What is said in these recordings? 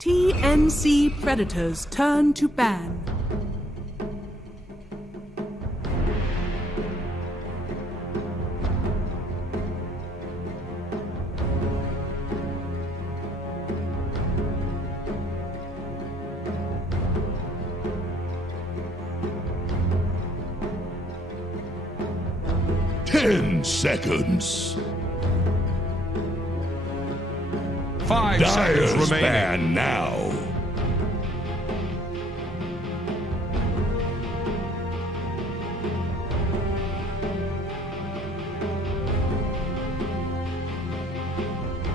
TNC Predators turn to ban. Ten seconds. 5 seconds Dyer's remaining. ban now.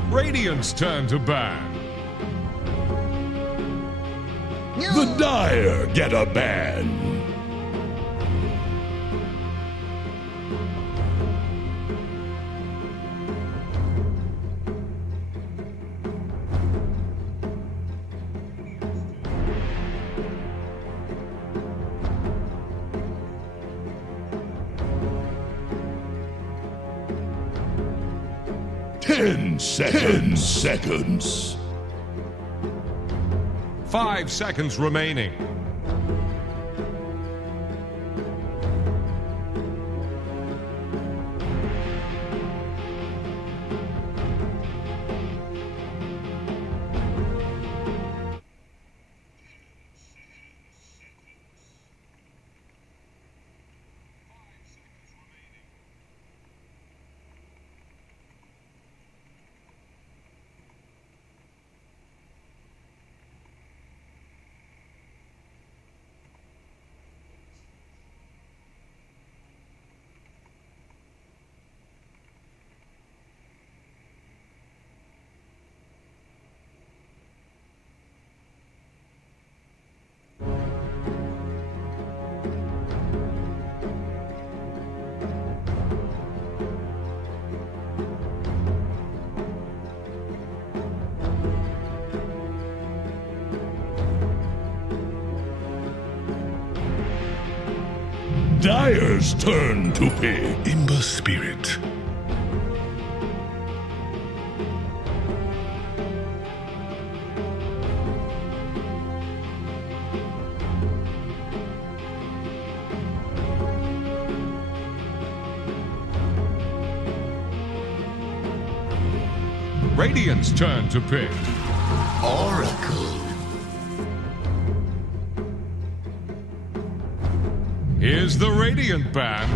Radiant's turn to ban. The Dyer get a ban. Ten seconds. 5 seconds remaining. Dyer's turn to pick. Imba Spirit. Radiant's turn to pick. Oracle. Here's the Radiant ban.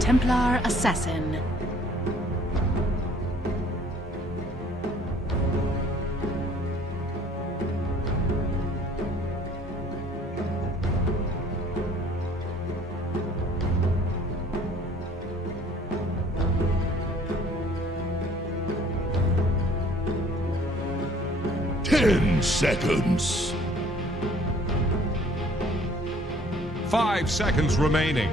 Templar Assassin. Ten seconds. 5 seconds remaining.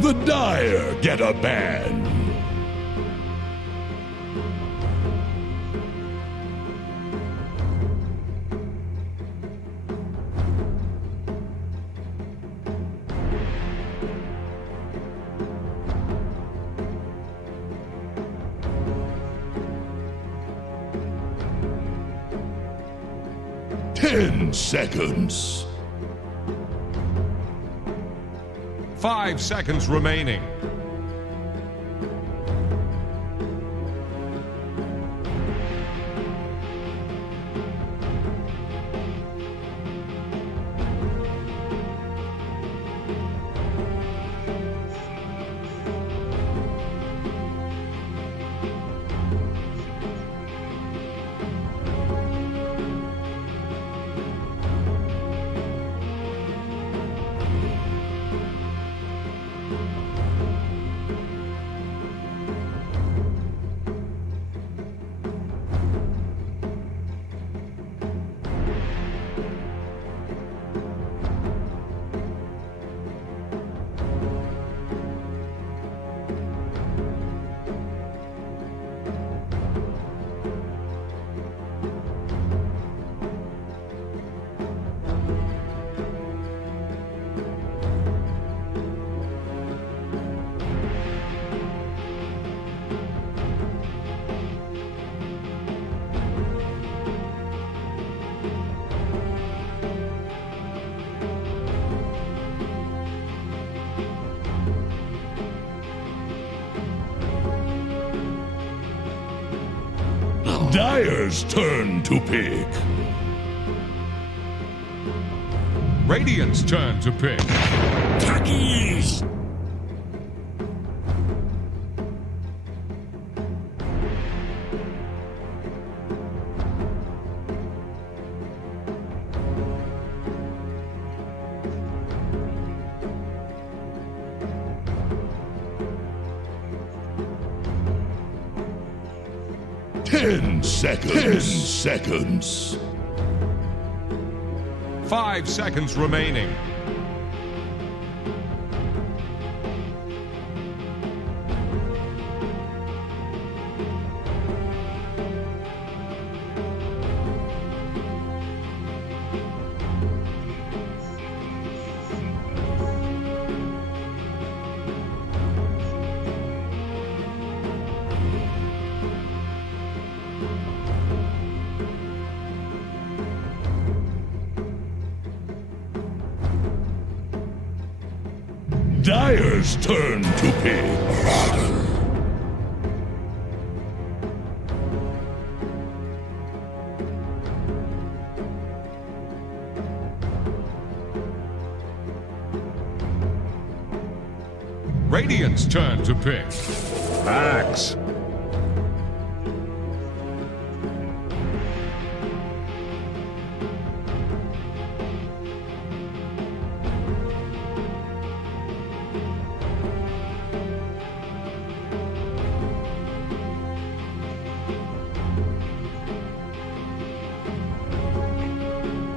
The Dyer get a ban. Ten seconds. 5 seconds remaining. Dire's turn to pick. Radiant's turn to pick. Takis! 10 seconds. 10 seconds. 5 seconds remaining. Dire's turn to pick. Radiant's turn to pick. Max.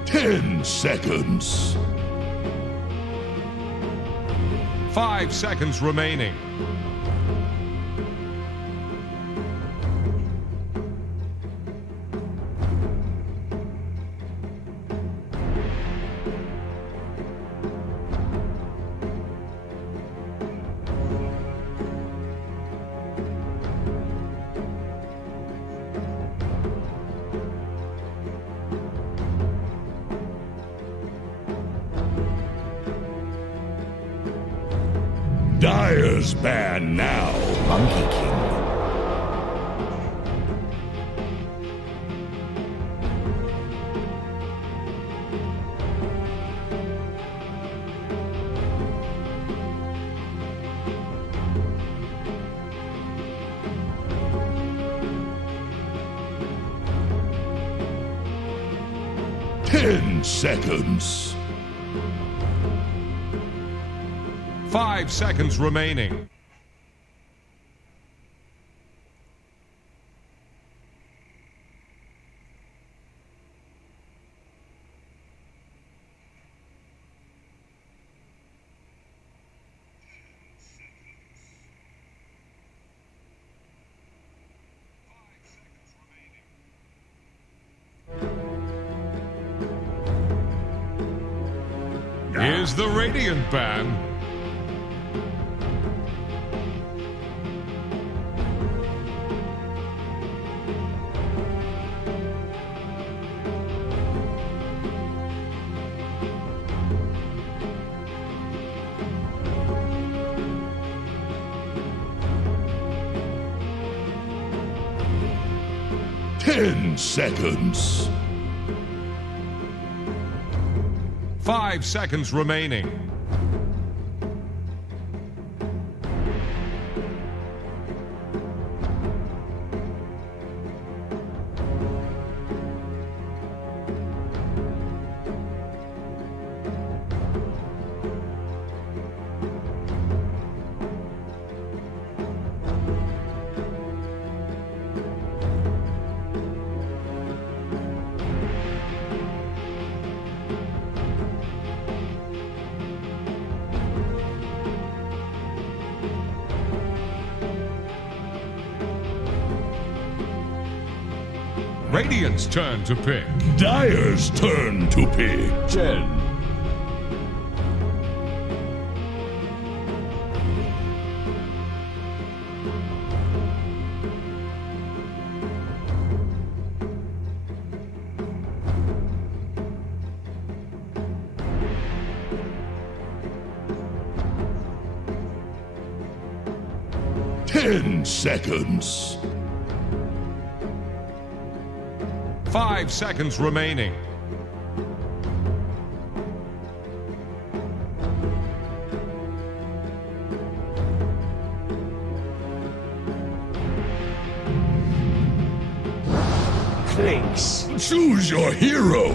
Ten seconds. 5 seconds remaining. Dire's ban now. Monkey King. Ten seconds. 5 seconds remaining. Here's the Radiant ban. 10 seconds. 5 seconds remaining. Radiant's turn to pick. Dire's turn to pick. 10. 10 seconds. 5 seconds remaining. Place. Choose your hero.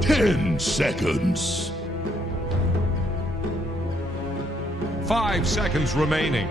Ten seconds. 5 seconds remaining.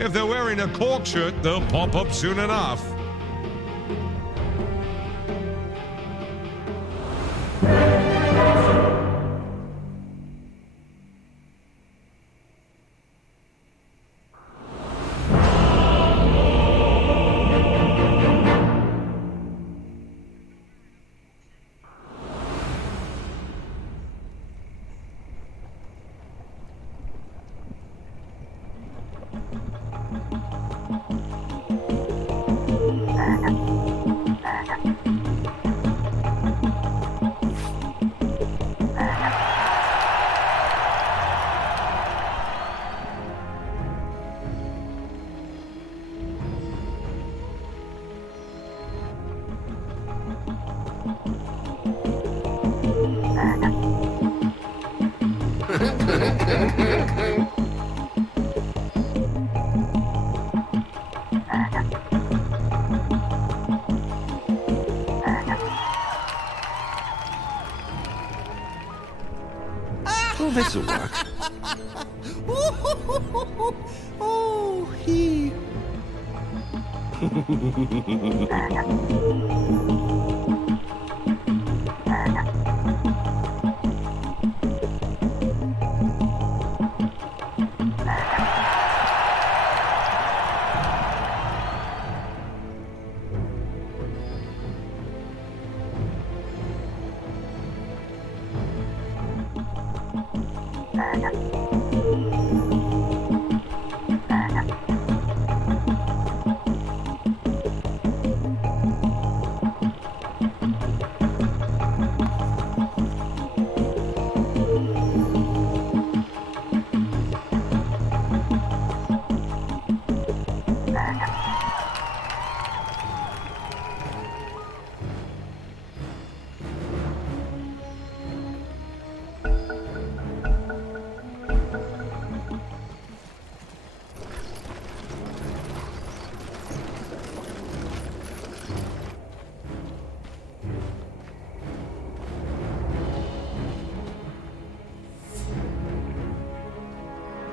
If they're wearing a cork shirt, they'll pop up soon enough. Oh, this'll work. Oh, he.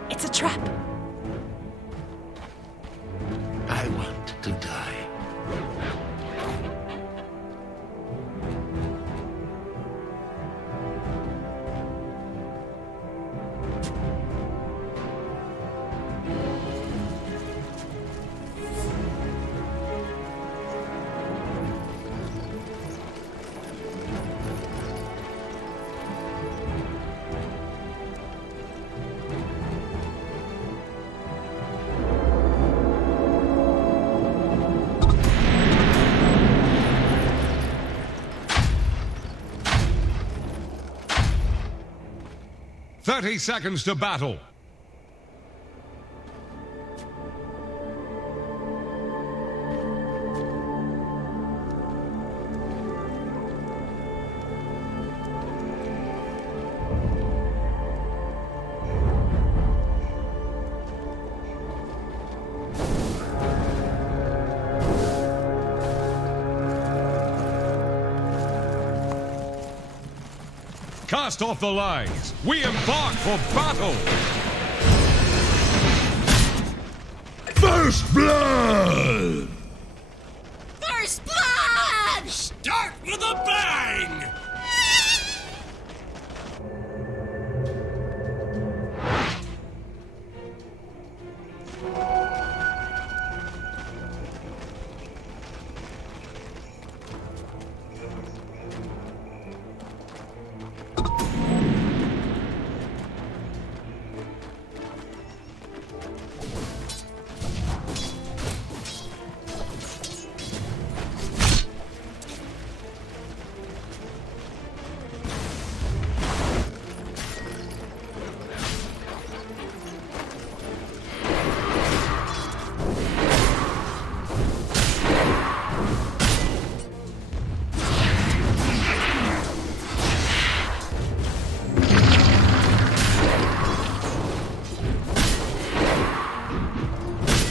It's a trap. I want to die. 30 seconds to battle. Cast off the lines. We embark for battle. First blood! First blood! Start with a bang!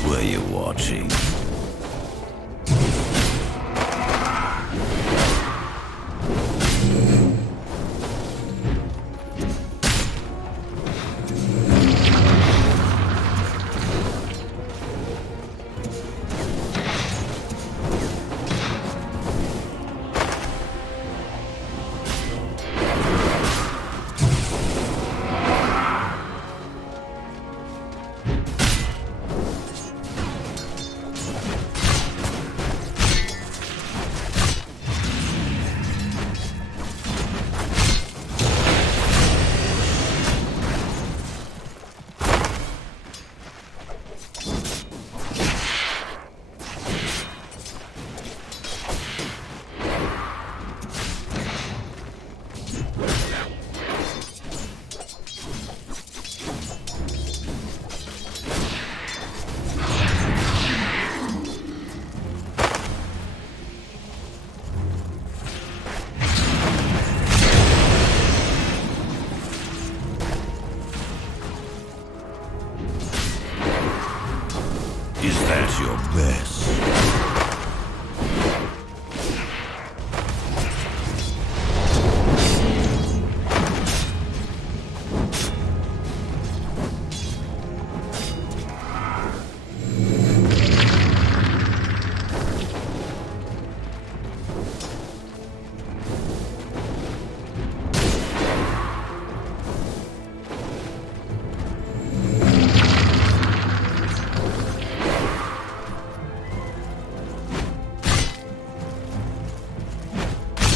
Were you watching? Is that your best?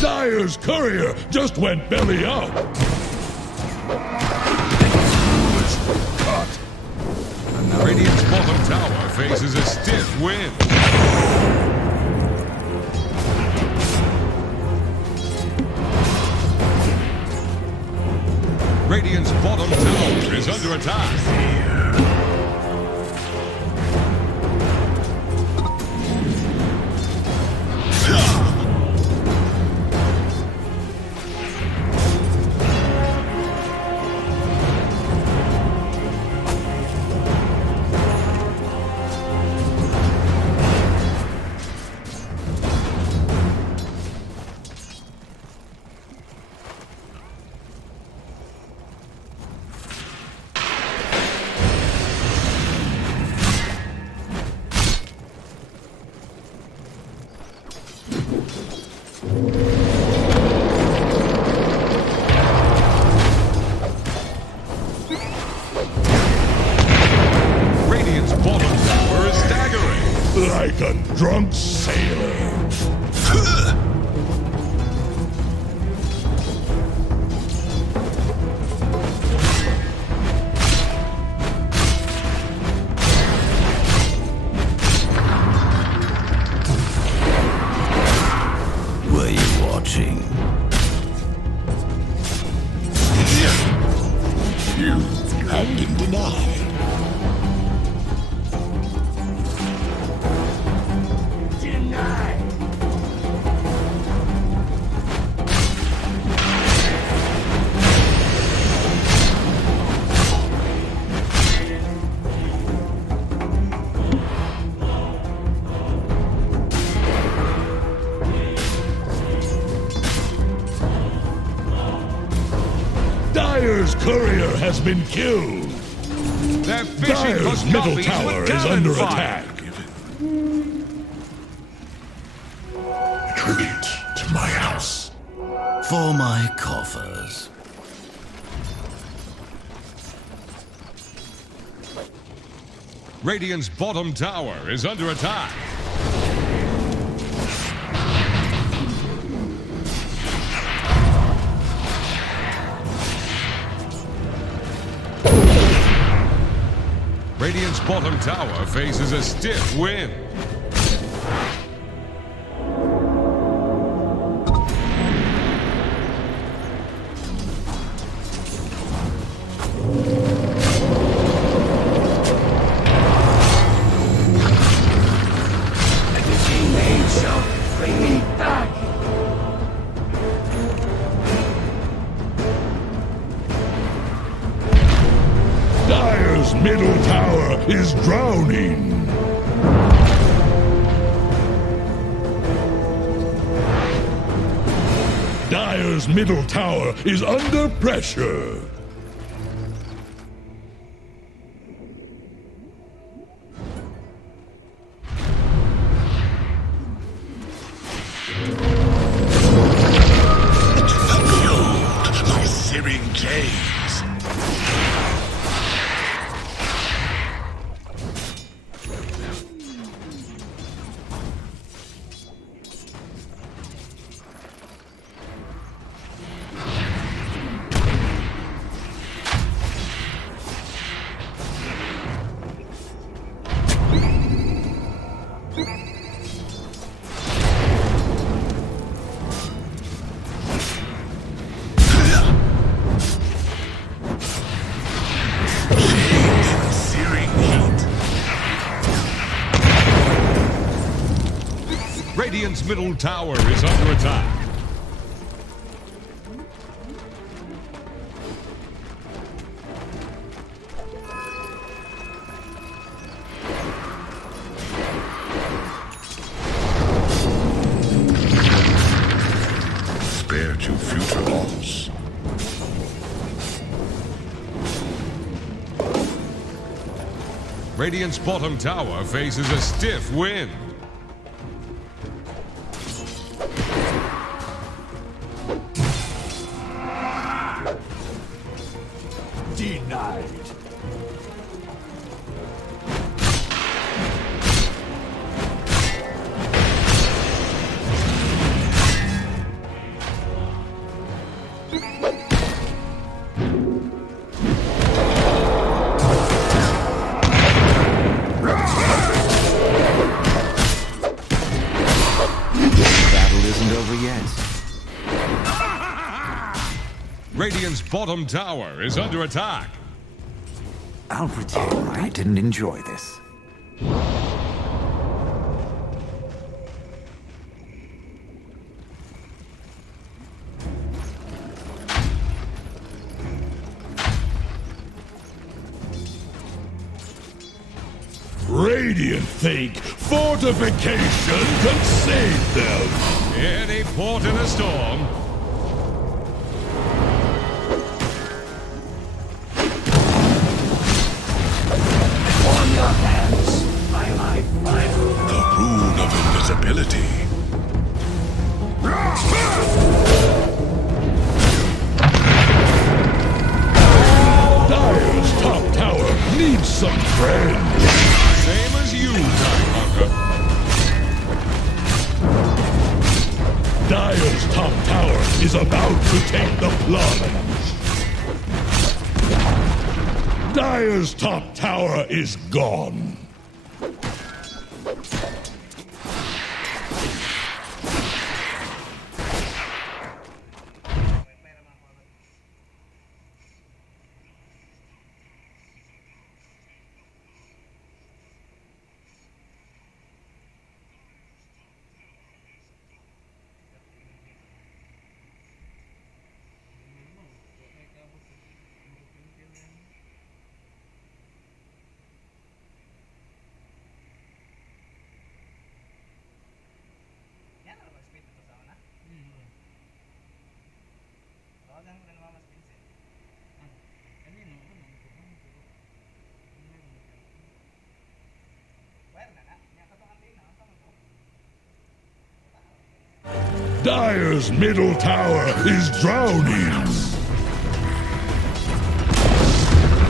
Dire's courier just went belly up. Cut. Radiant's bottom tower faces a stiff wind. Radiant's bottom tower is under attack. Radiant's bottom tower is staggering. Like a drunk sailor. Were you watching? have been denied. Dire's courier has been killed. They're fishing Dire's for middle copies tower with is cannon under fire. attack. Retreat to my house. For my coffers. Radiant's bottom tower is under attack. Radiant's bottom tower faces a stiff wind. Dire's middle tower is drowning. Dire's middle tower is under pressure. Behold my searing gaze. Searing heat. Radiant's middle tower is under attack. Spare to future loss. Radiant's bottom tower faces a stiff wind. Denied. Battle isn't over yet. Radiant's bottom tower is under attack. I'll pretend I didn't enjoy this. Radiant think fortification can save them. Any port in a storm. The rune of invisibility. Dire's top tower needs some friends. Same as you, Tidehunter. Dire's top tower is about to take the plunge. Dire's top tower is gone. Dire's middle tower is drowning.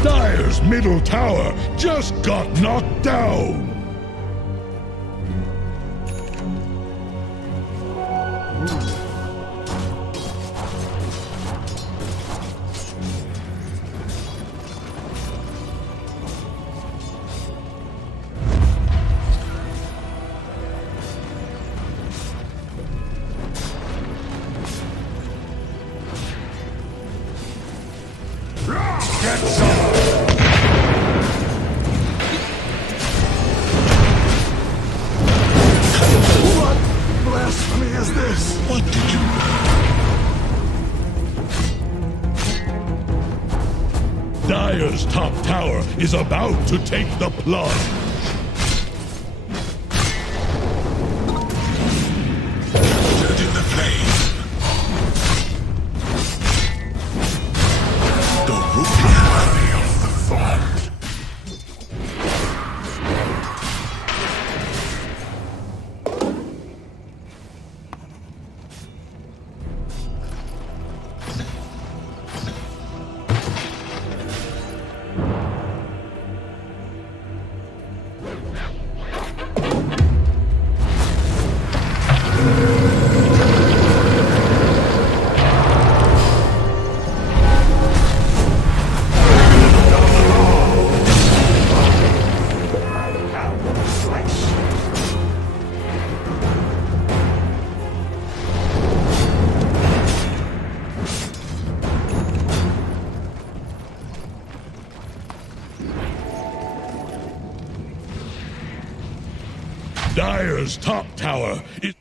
Dire's middle tower just got knocked down. Get some! What blasphemy is this? What did you learn? Dire's top tower is about to take the plunge. Stood in the flame. The root worthy of the thorn. Dire's top tower is...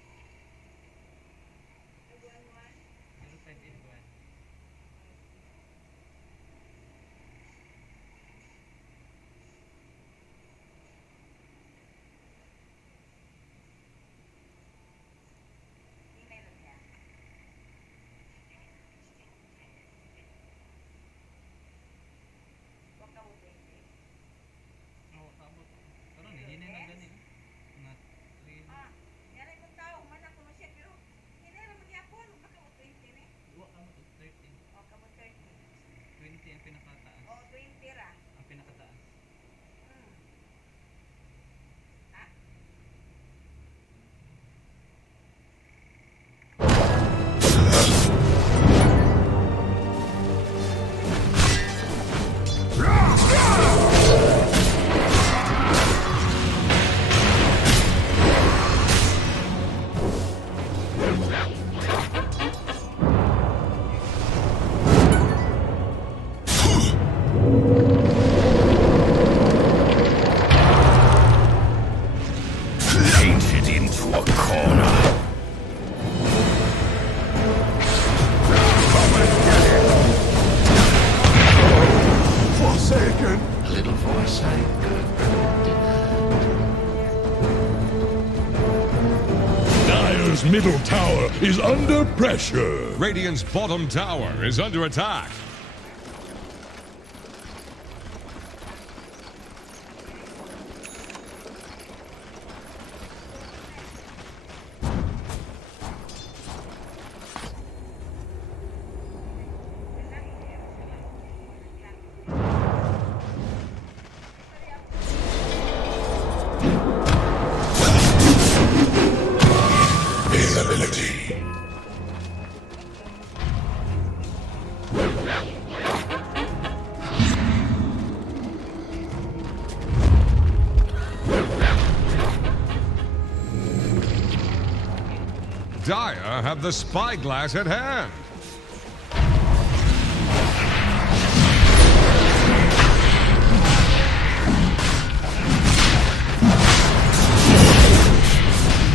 Painted into a corner. Forsaken. A little foresight could have prevented that. Dire's middle tower is under pressure. Radiant's bottom tower is under attack. Visibility. Dire have the spyglass at hand.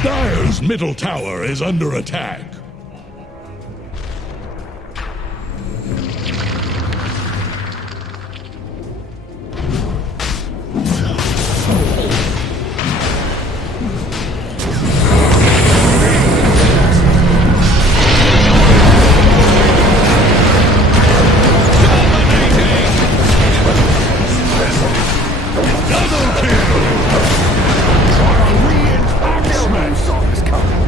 Dire's middle tower is under attack. Double kill! Reinforcements is coming.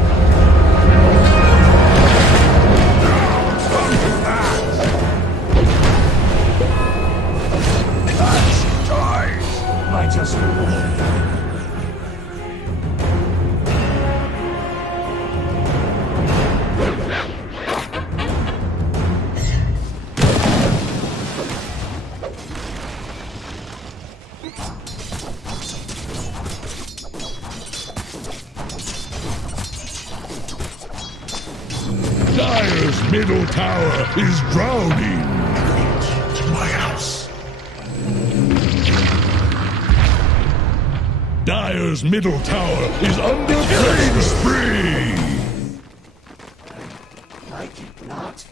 Dire's middle tower is drowning. To my house. Dire's middle tower is under killing spree. Like it not.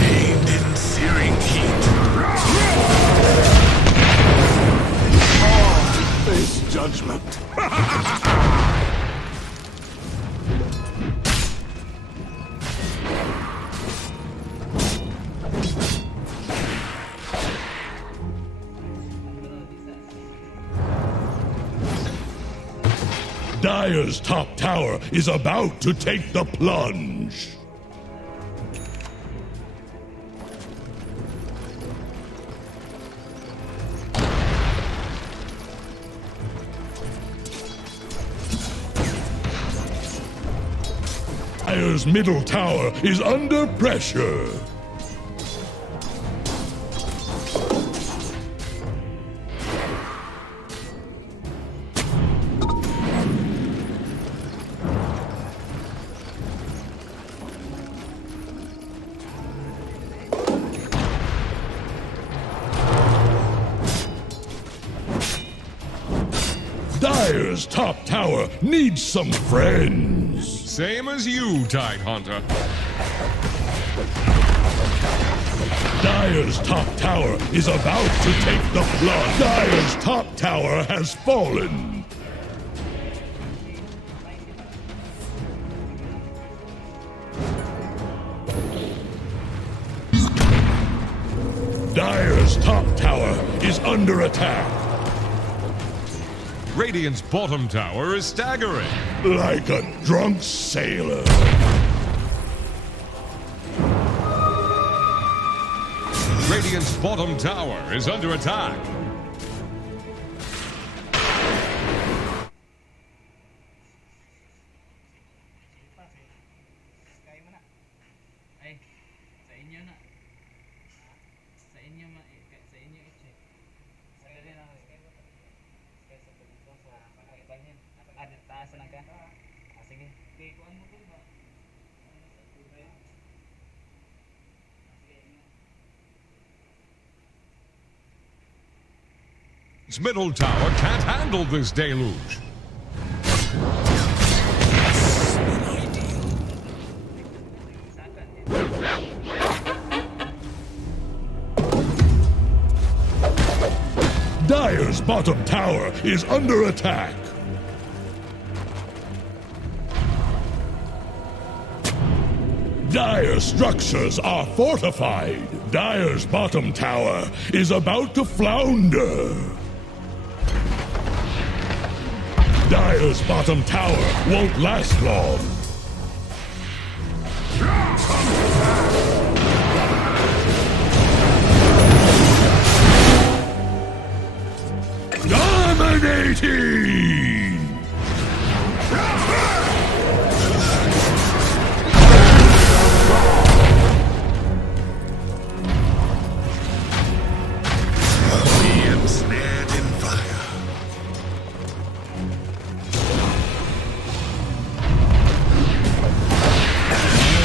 Bathed in searing heat. Face judgment. Dire's top tower is about to take the plunge. Dire's middle tower is under pressure. Dire's top tower needs some friends. Same as you, Tide Hunter. Dire's top tower is about to take the plunge. Dire's top tower has fallen. Dire's top tower is under attack. Radiant's bottom tower is staggering. Like a drunk sailor. Radiant's bottom tower is under attack. Its middle tower can't handle this deluge. Dire's bottom tower is under attack. Dire structures are fortified. Dire's bottom tower is about to flounder. Dire's bottom tower won't last long. Dominating! Ensnared in fire.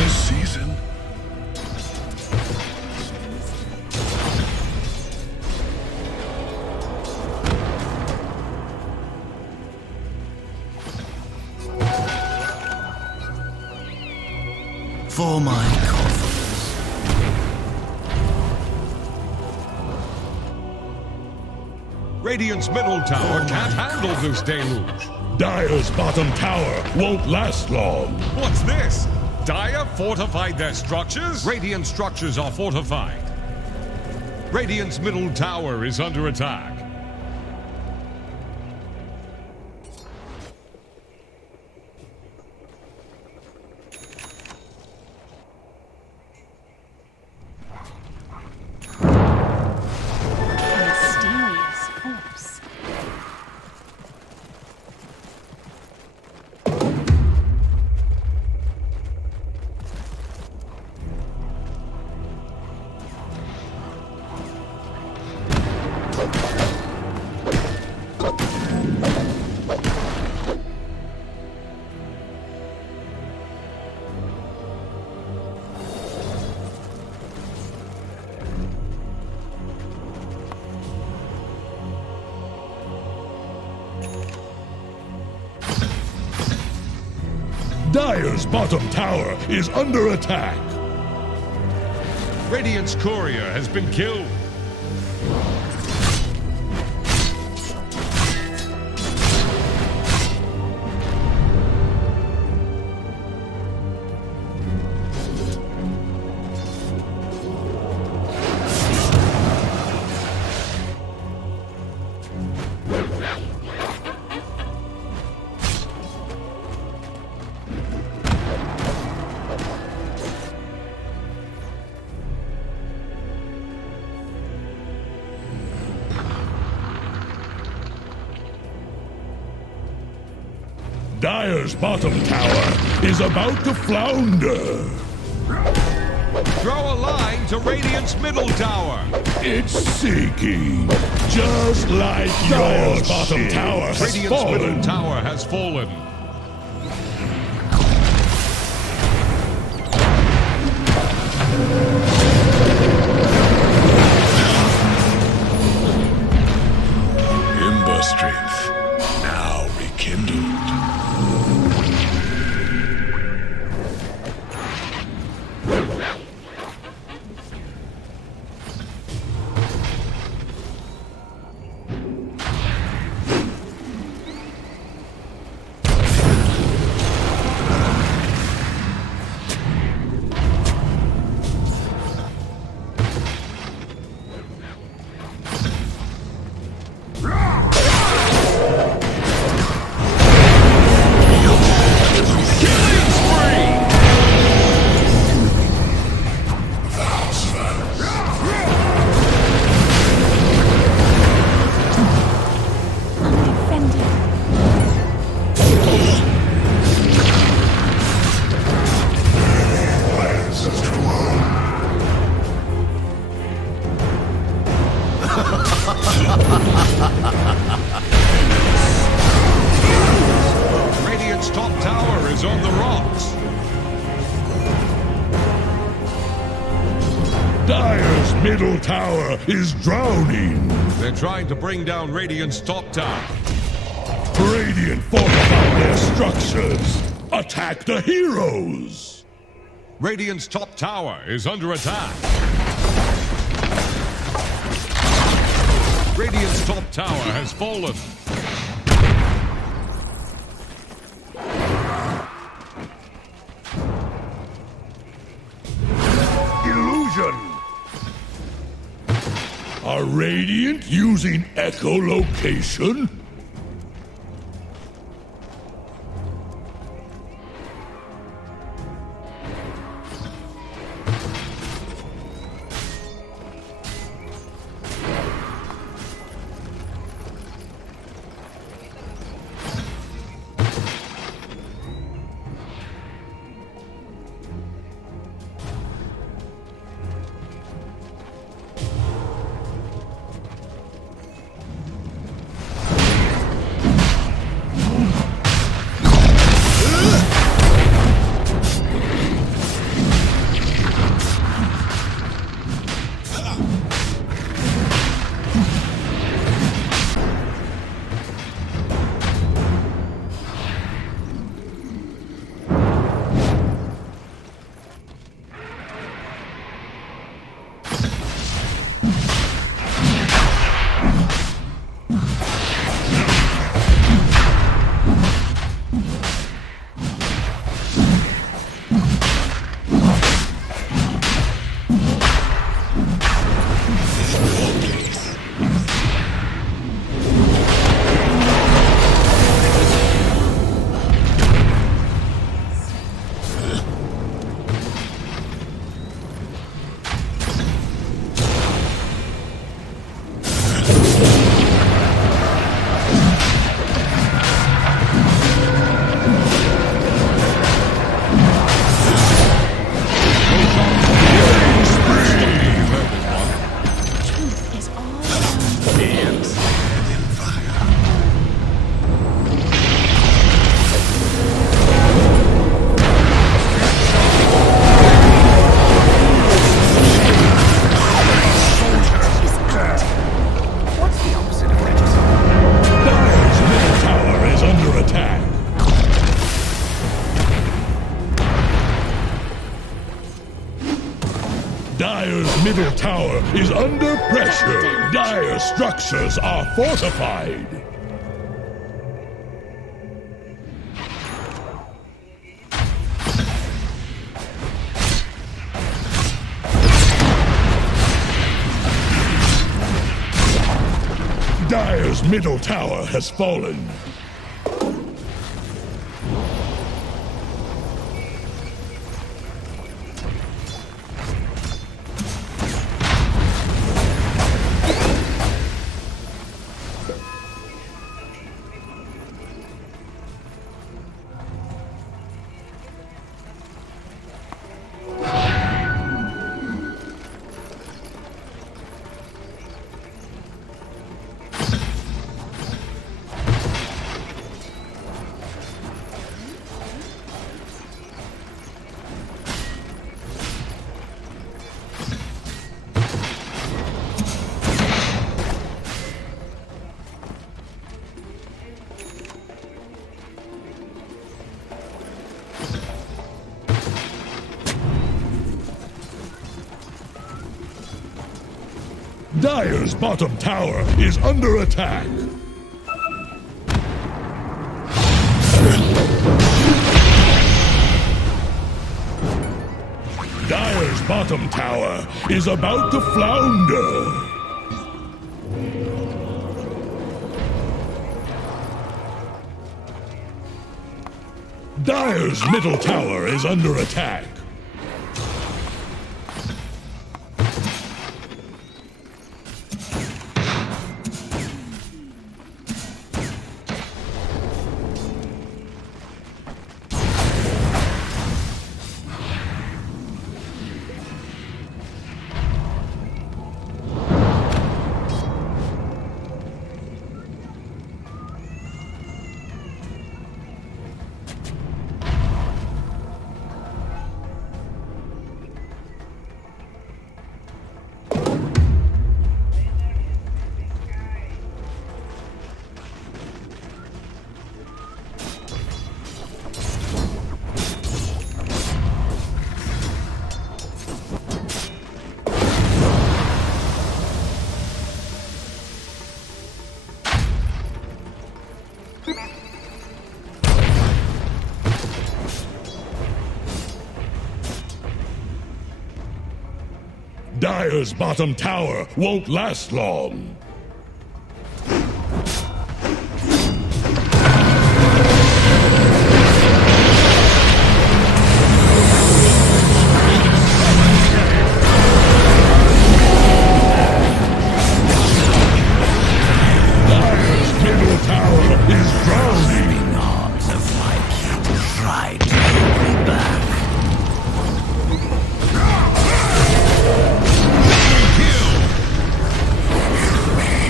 Season. For my coffers. Radiant's middle tower can't handle this deluge. Dire's bottom tower won't last long. What's this? Dire fortified their structures? Radiant structures are fortified. Radiant's middle tower is under attack. Mysterious force. Dire's bottom tower is under attack. Radiant's courier has been killed. Dire's bottom tower is about to flounder. Throw a line to Radiant's middle tower. It's sinking, just like Dire's bottom tower has Radiant's middle fallen. tower has fallen. Ember strength now rekindled. Radiant's top tower is on the rocks. Dire's middle tower is drowning. They're trying to bring down Radiant's top tower. Radiant fortify their structures. Attack the heroes. Radiant's top tower is under attack. Radiant's top tower has fallen. Illusion. Are Radiant using echolocation? middle tower is under pressure. Dire's structures are fortified. Dire's middle tower has fallen. Dire's bottom tower is under attack. Dire's bottom tower is about to flounder. Dire's middle tower is under attack. Dire's bottom tower won't last long. Dire's middle tower is drowning. Arms of my people tried to hold me back.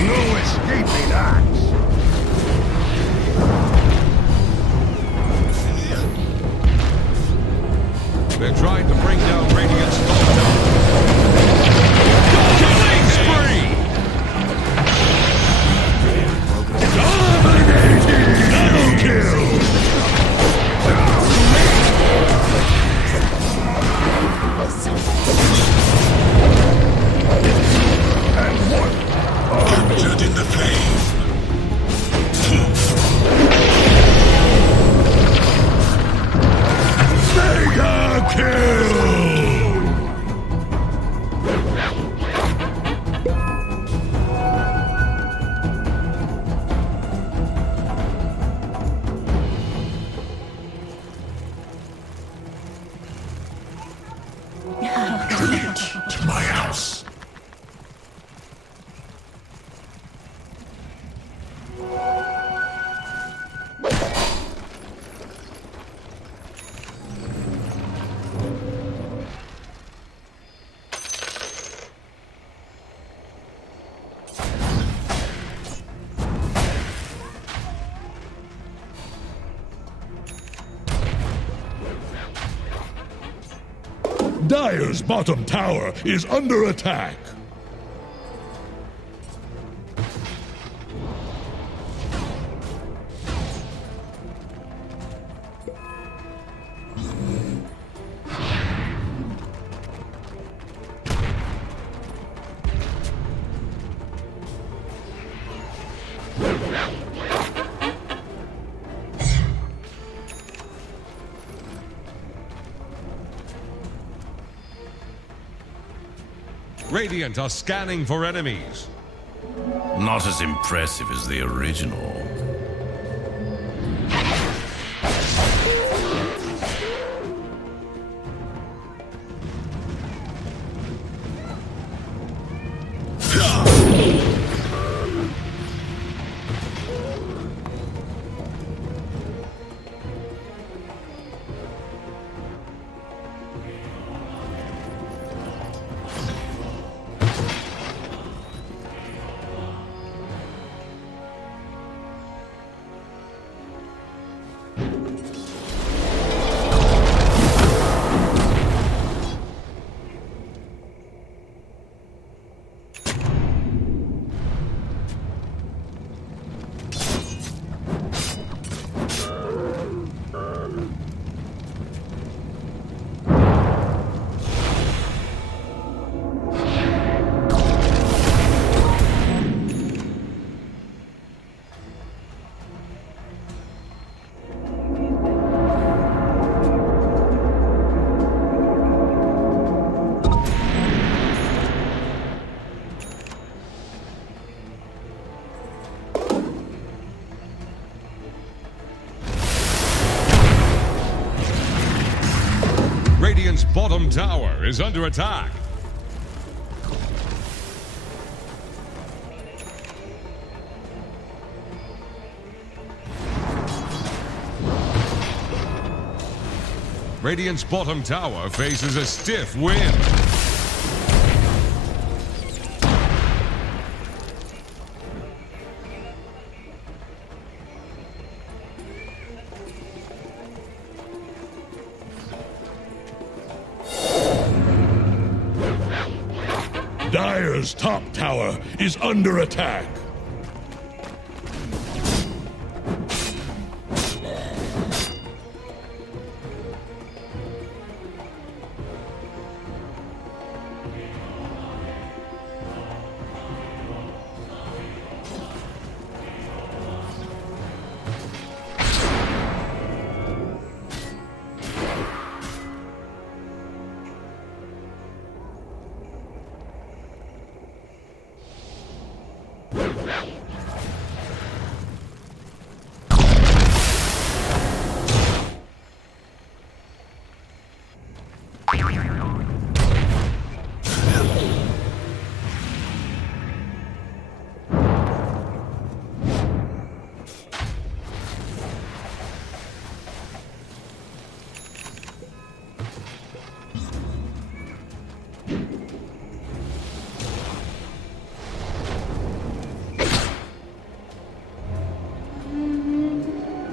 No escaping that! They're trying to bring down Radiant's Dota. Killing spree! Dominating! Double kill! Captured in the flame. Mega kill! To my house. Dire's bottom tower is under attack. Radiant are scanning for enemies. Not as impressive as the original. Radiant's bottom tower is under attack. Radiant's bottom tower faces a stiff wind. Dire's top tower is under attack.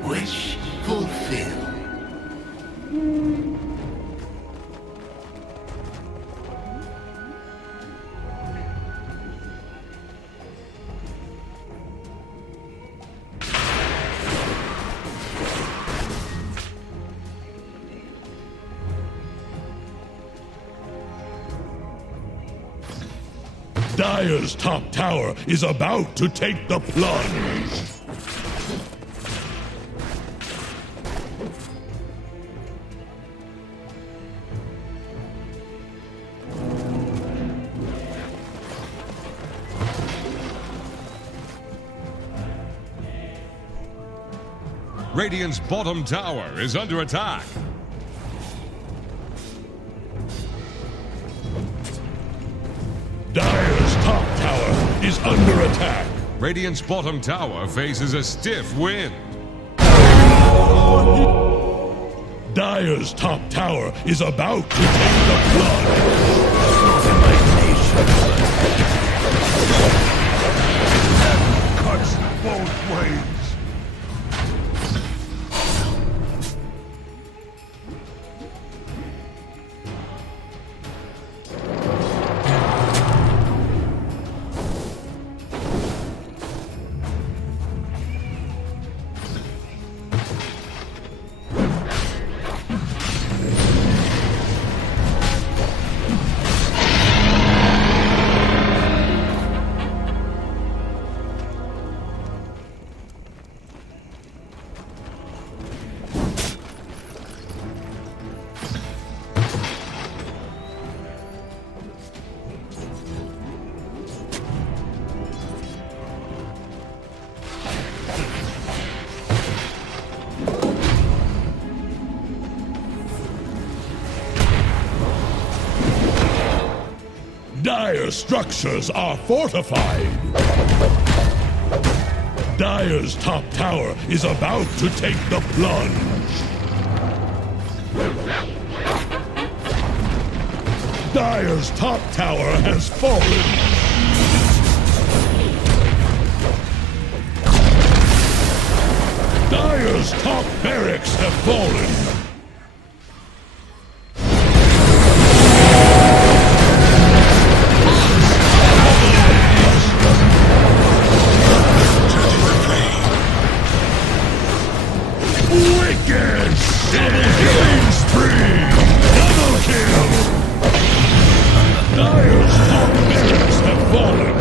Wish fulfilled. Dire's top tower is about to take the plunge. Radiant's bottom tower is under attack. Dire's top tower is under attack. Radiant's bottom tower faces a stiff wind. Dire's top tower is about to take the plunge. Cuts both ways. Dire's structures are fortified. Dire's top tower is about to take the plunge. Dire's top tower has fallen. Dire's top barracks have fallen. Wicked! Double killing spree! Double kill! Dire's top barracks have fallen.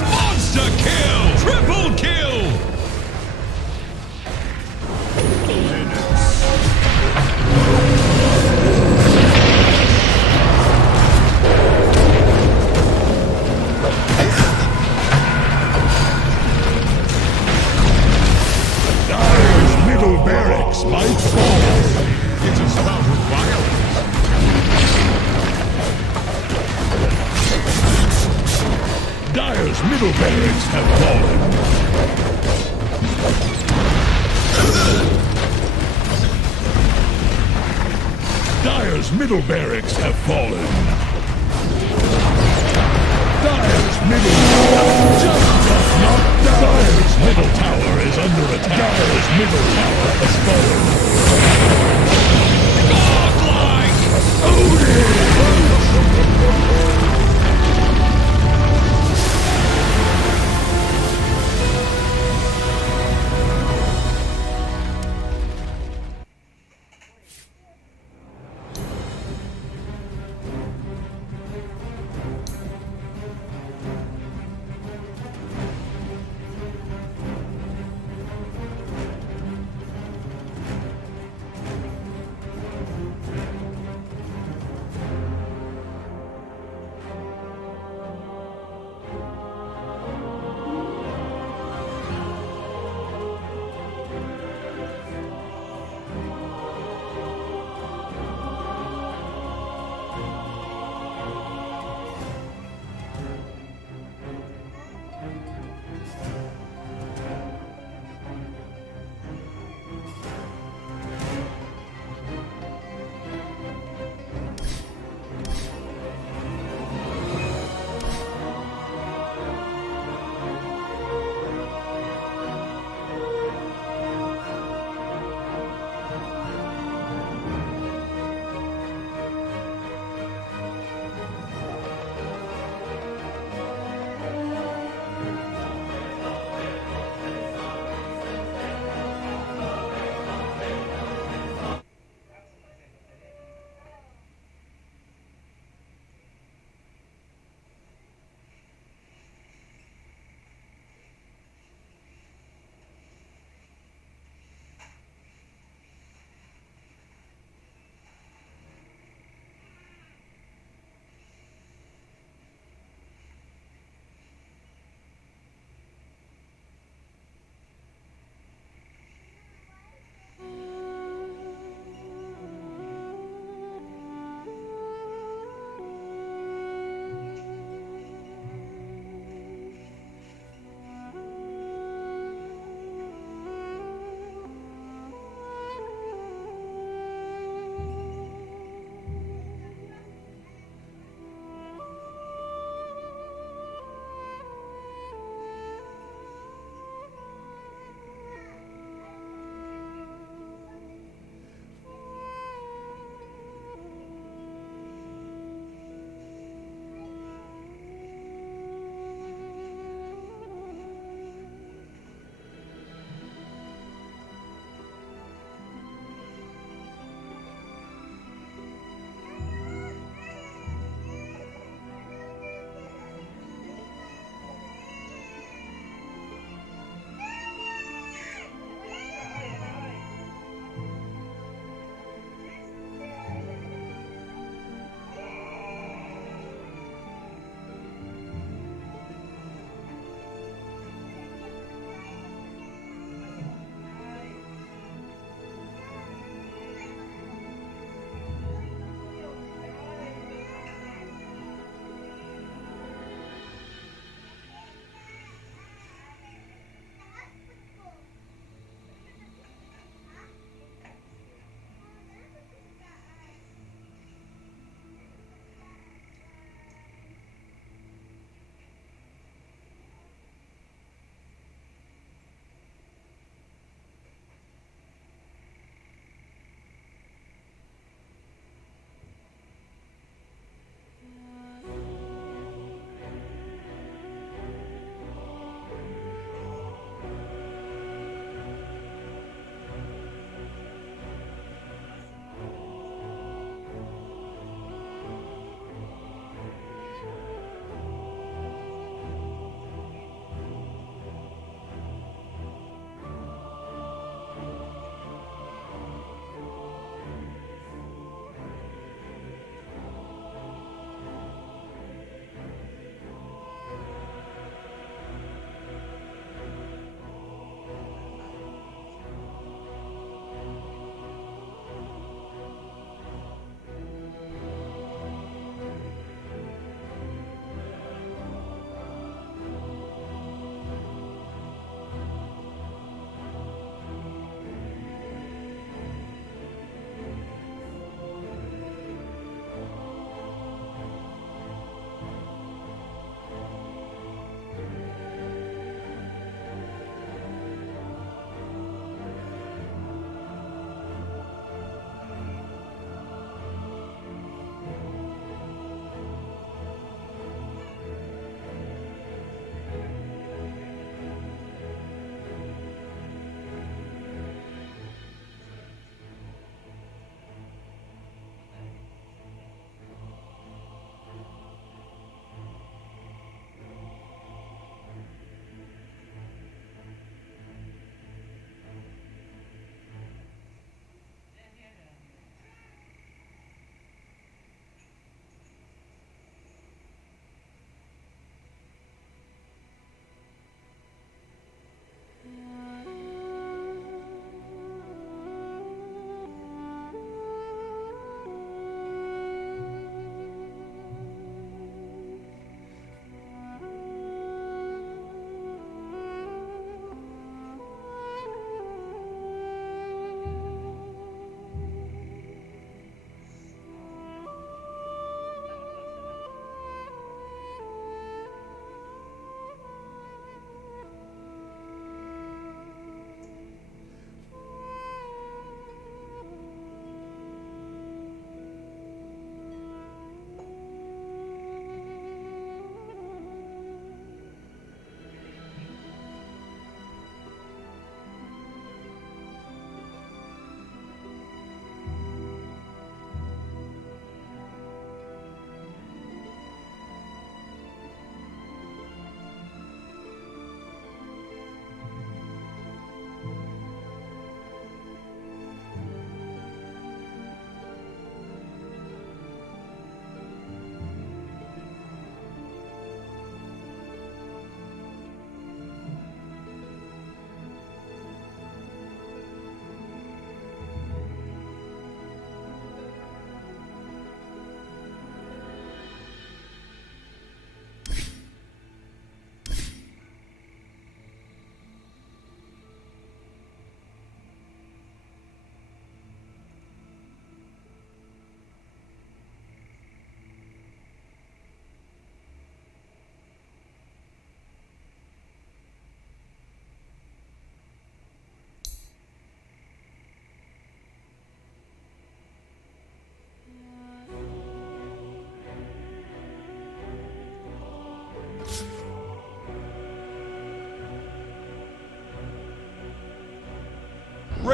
Monster kill! Triple kill! Dire's middle barracks might fall. It's a spout of violence. Dire's middle barracks have fallen. Dire's middle barracks have fallen. Dire's middle tower just got knocked down. Dire's middle tower is under attack. Dire's middle tower has fallen.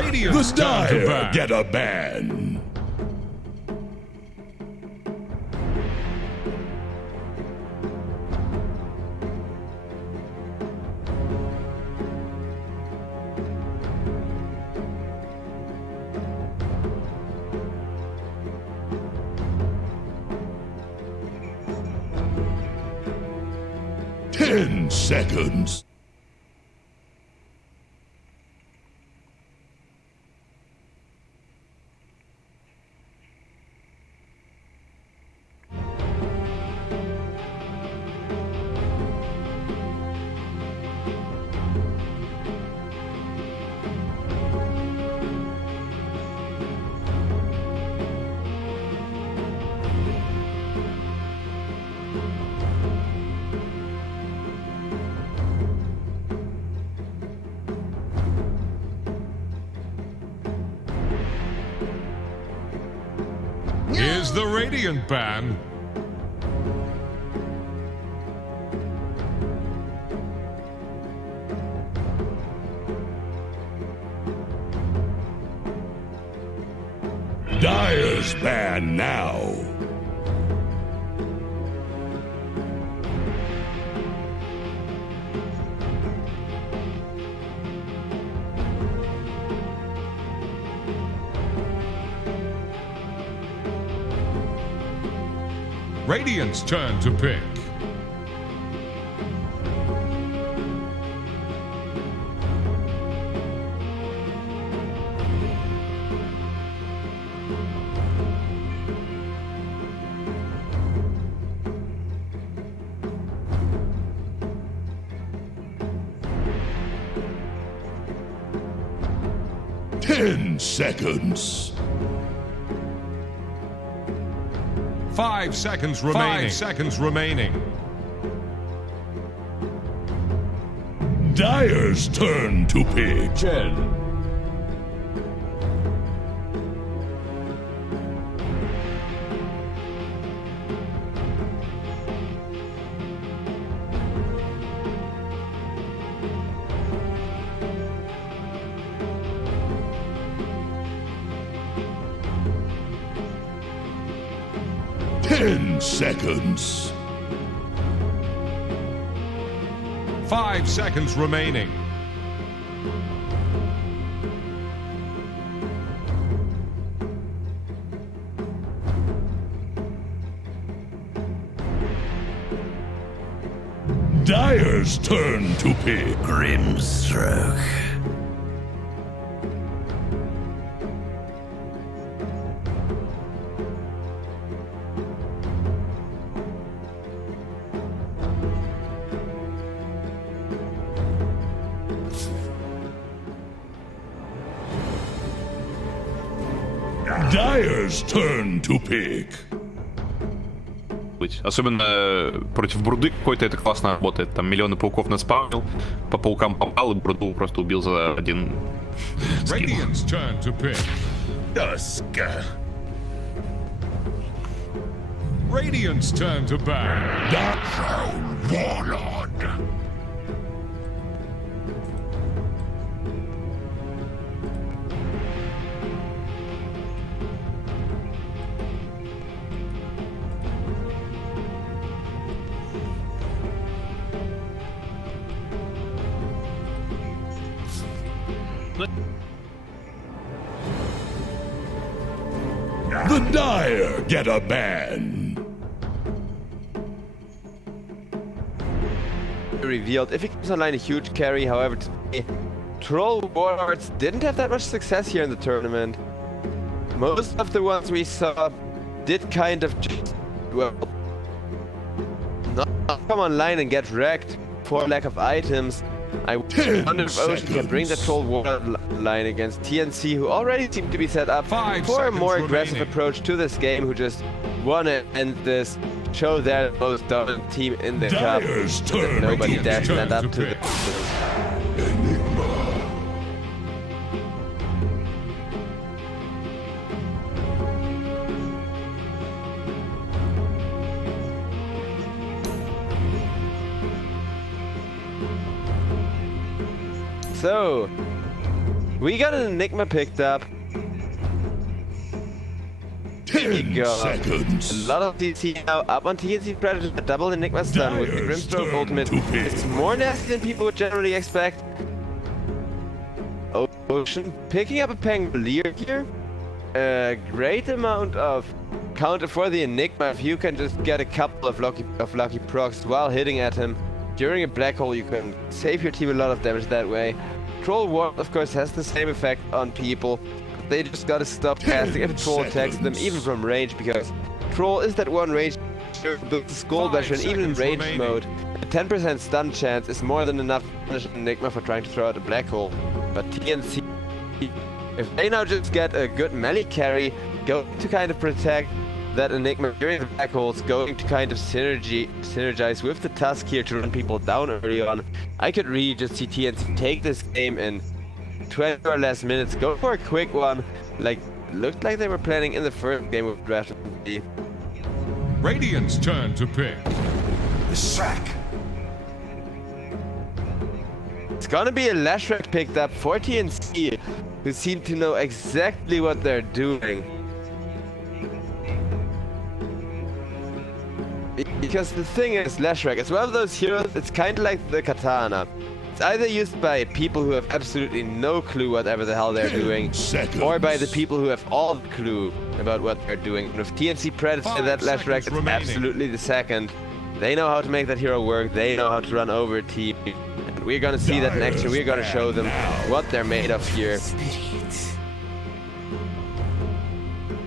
Radiant's The turn to Dire ban. get a ban. Ten seconds. Here's the Radiant ban. Dire's ban now. Radiant's turn to pick. 10 seconds. 5 seconds remaining. 5 seconds remaining. Dire's turn to pick. 10. Seconds. 5 seconds remaining. Dire's turn to pick. Grimstroke. Dire's turn to pick. Особенно против бруды какой-то это классно работает. Там миллионы пауков наспавнил, по паукам попал и бруду просто убил за один скилл. Radiant's turn to pick. Dusk. Radiant's turn to ban. Warlord. The Dire get a ban. Revealed. If he comes online, a huge carry. However, today, Troll Warlords didn't have that much success here in the tournament. Most of the ones we saw did kind of just, well, not come online and get wrecked for lack of items. I wonder if Ocean can bring the Troll Warlord line against TNC, who already seem to be set up for a more aggressive approach to this game, who just want to end this, show their most dominant team in the cup. Nobody dares stand up to this. So, We got an Enigma picked up. 10 A seconds. lot of TNC now up on TNC Predator. Double Enigma stun with the Dyer's Grimstroke turn ultimate. to pick. It's more nasty than people would generally expect. Ocean picking up a Pangolier here. A great amount of counter for the Enigma if you can just get a couple of lucky procs while hitting at him. During a black hole you can save your team a lot of damage that way. Troll Ward of course has the same effect on people. They just gotta stop casting if Troll attacks them even from range, because Troll is that one range the Skull Basher, and even in range mode. A 10% stun chance is more than enough to punish Enigma for trying to throw out a black hole. But TNC, if they now just get a good melee carry, going to kind of protect that Enigma during the black holes, going to kind of synergize with the Tusk here to run people down early on, I could really just see TNC take this game in 20 or less minutes, go for a quick one, like looked like they were planning in the first game of draft. Radiant's turn to pick. The sack. It's gonna be a Lashrak picked up for TNC, who seem to know exactly what they're doing. Because the thing is, Lashrak, it's one of those heroes, it's kind of like the Katana. It's either used by people who have absolutely no clue whatever the hell they're doing, or by the people who have all the clue about what they're doing. And with TNC Predator, that Lashrak is absolutely the second. They know how to make that hero work, they know how to run over a team. And we're gonna see that in action, we're gonna show them what they're made of here.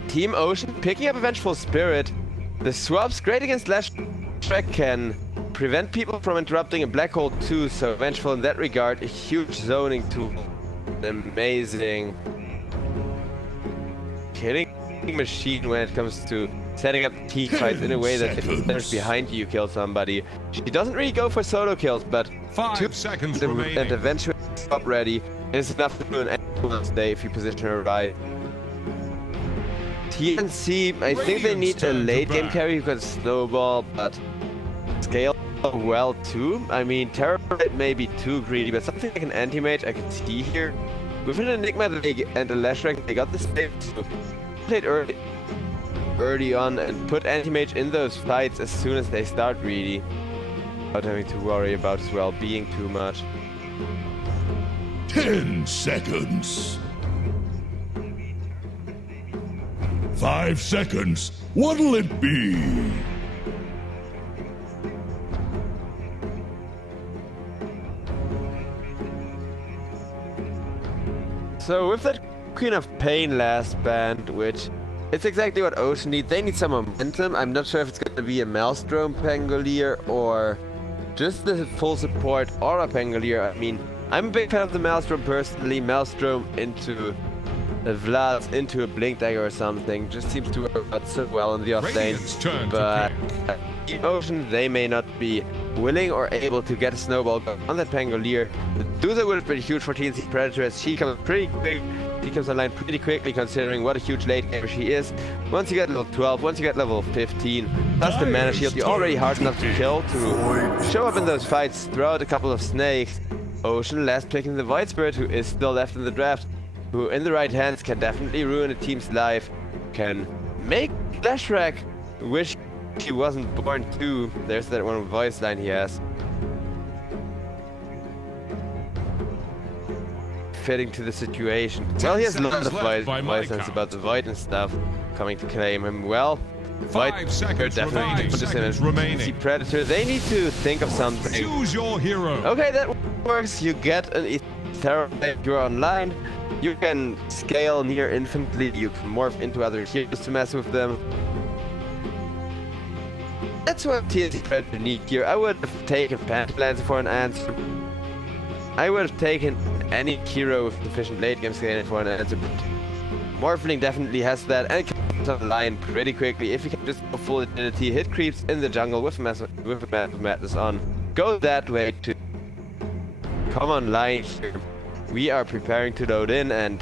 Team Ocean picking up a Vengeful Spirit. The swap's great against Lashrak, can prevent people from interrupting a black hole too, so Vengeful in that regard, a huge zoning tool. Amazing killing machine when it comes to setting up team fights in a way that if there's behind you, you kill somebody. She doesn't really go for solo kills, but 5 seconds remaining. and eventually stop ready is enough to do an excellent day if you position her right. TNC, I think they need a late game carry who can snowball, but scale well too. I mean, Terrorblade may be too greedy, but something like an anti-mage I can see here. With an Enigma and a Lashrak, they got the same to play early on and put anti-mage in those fights as soon as they start really, without having to worry about his well-being too much. 10 seconds. 5 seconds. What'll it be? So with that Queen of Pain last band, which it's exactly what Ocean need. They need some momentum. I'm not sure if it's going to be a Maelstrom Pangolier or just the full support or a Pangolier. I mean, I'm a big fan of the Maelstrom personally. Maelstrom into a Vlad, into a Blink Dagger or something just seems to work out so well in the off lane. But Ocean, they may not be willing or able to get a snowball on that Pangolier. The Doozer would have been huge for TNC Predator as she comes pretty quick. She comes online pretty quickly considering what a huge late gamer she is. Once you get level 12, once you get level 15, plus the mana shield, you're already hard enough to kill, to show up in those fights, throw out a couple of snakes. Ocean last picking the Void Spirit, who is still left in the draft, who in the right hands can definitely ruin a team's life, can make Lashrak wish he wasn't born too. There's that one voice line he has. Fitting to the situation. Well, he has a lot of voice lines about the Void and stuff coming to claim him. Well, Void definitely puts him in TNC Predator. They need to think of something. Choose your hero. Okay, that works. You get an Terrorblade, you're online. You can scale near infinitely. You can morph into other heroes to mess with them. That's what TNC Predator need here. I would have taken Pantalancer for an answer. I would have taken any hero with sufficient late game scaling for an answer. Morphling definitely has that and comes online pretty quickly if you can just go full agility, hit creeps in the jungle with a madness on. Go that way to come online here. We are preparing to load in, and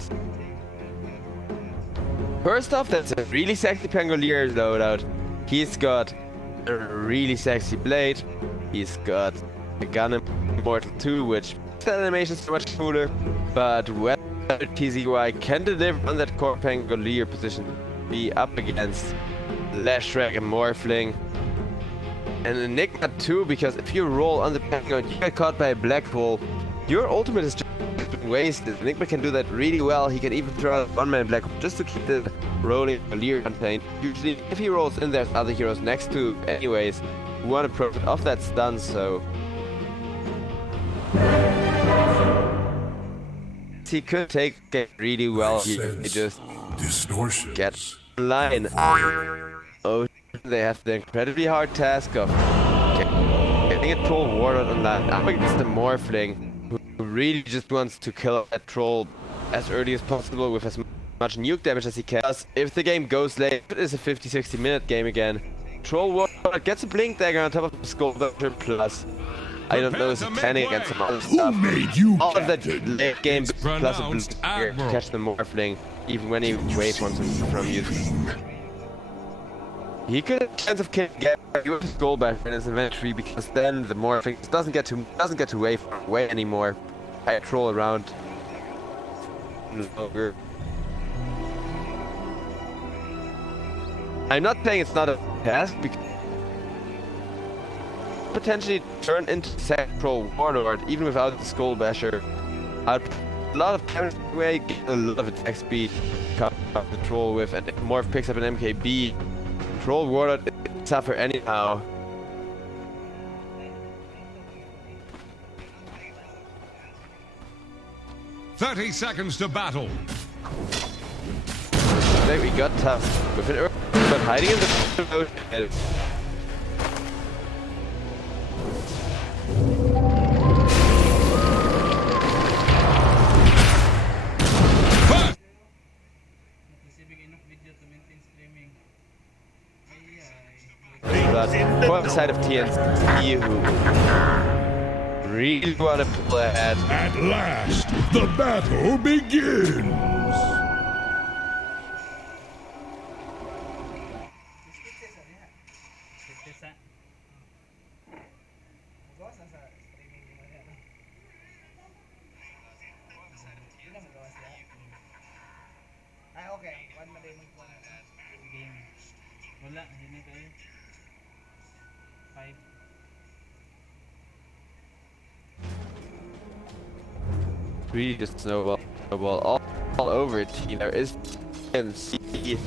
first off, that's a really sexy Pangolier loadout. He's got a really sexy blade. He's got a gun Immortal 2, which that animation is so much cooler. But when TZY can deliver on that core Pangolier position, be up against Leshrac and Morphling. And Enigma too, because if you roll on the Pangolier, you get caught by a Black Hole, your ultimate is just wasted. Enigma can do that really well. He can even throw out one-man Black Hole just to keep the rolling Pangolier contained. Usually, if he rolls in, there's other heroes next to anyways who want to profit off that stun, so... He could take it really well. He just Distortions. get online. Oh, they have the incredibly hard task of getting a troll warlord online up against the Morphling, who really just wants to kill that troll as early as possible with as much nuke damage as he can. Plus, if the game goes late, it is a 50-60 minute game again. Troll warlord gets a blink dagger on top of the skull doctor plus. I don't know, some canning against some other stuff. Who made you All of that captain? late game plus a blue Pronounced dagger to catch the Morphling, even when he waits once from you. He could have a chance of killing Gabby with his goal back in his inventory, because then the Morphling doesn't get to wave away anymore. I troll around longer. I'm not saying it's not a task, because potentially turn into second troll warlord even without the skull basher. A lot of damage away, get a lot of attack speed, come up the troll with, and if Morph picks up an MKB, troll warlord suffer anyhow. "30 seconds to battle." There we got tough with an earth, but hiding in the ocean. But for the side of TNC, who really want to pull ahead. At last, the battle begins! Really just snowball all over it. There is TNC.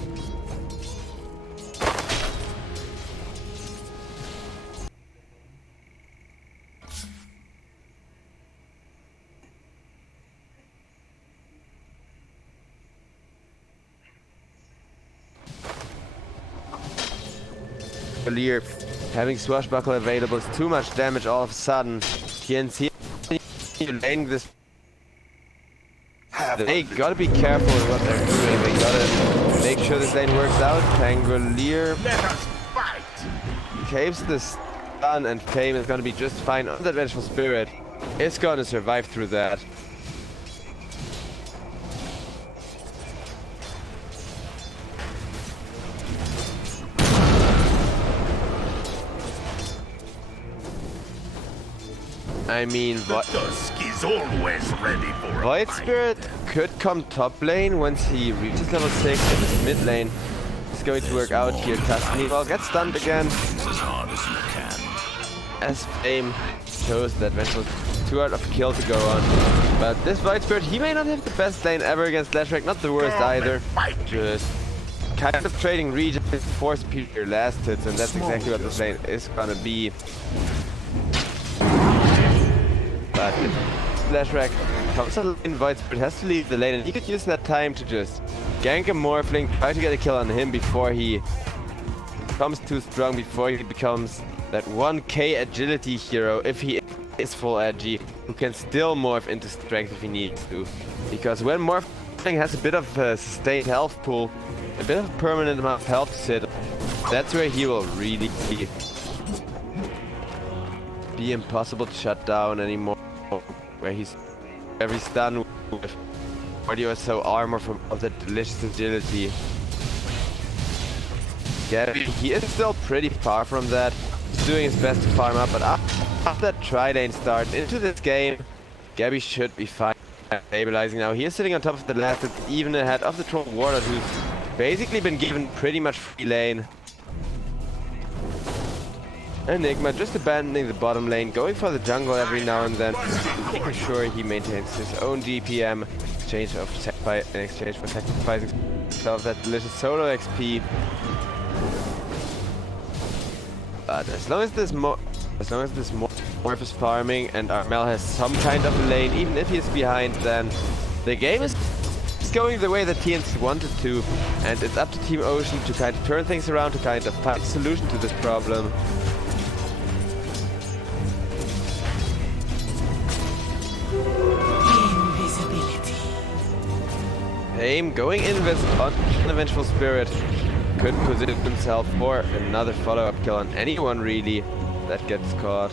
Clear. Having Swashbuckle available is too much damage all of a sudden. TNC laying this. They gotta be careful with what they're doing. They gotta make sure this lane works out. Pangolier caves the stun, and Fame is gonna be just fine on that Vengeful Spirit. It's gonna survive through that. I mean, Dusk is always ready for a Void fight. Spirit could come top lane once he reaches level 6, and his mid lane is going to work out here. Tuscany will get stunned again. As hard as you can. As Fame shows that Vengeful too hard of a kill to go on. But this Void Spirit, he may not have the best lane ever against Leshrac, not the worst either. Just kind of trading regions for superior last hits, and that's exactly what this lane is gonna be. But if Leshrac comes in, Void Spirit has to leave the lane, and he could use that time to just gank a Morphling, try to get a kill on him before he becomes too strong, before he becomes that 1k agility hero, if he is full agi, who can still morph into strength if he needs to. Because when Morphling has a bit of a sustained health pool, a bit of a permanent amount of health to sit, that's where he will really be impossible to shut down anymore. Where he's every stun with 40 or so armor from all that delicious agility. Gabby, he is still pretty far from that. He's doing his best to farm up, but after that tri-lane start into this game, Gabby should be fine. stabilizing now. He is sitting on top of the last, it's even ahead of the Troll Warlord, who's basically been given pretty much free lane. Enigma just abandoning the bottom lane, going for the jungle every now and then, making sure he maintains his own GPM in exchange for sacrificing some of that delicious solo XP. But as long as this Morph is farming and Armel has some kind of a lane, even if he's behind, then the game is going the way that TNC wanted to, and it's up to Team Ocean to kind of turn things around, to kind of find a solution to this problem. Invisibility. Aim going invest on the Vengeful Spirit could position himself for another follow-up kill on anyone really that gets caught.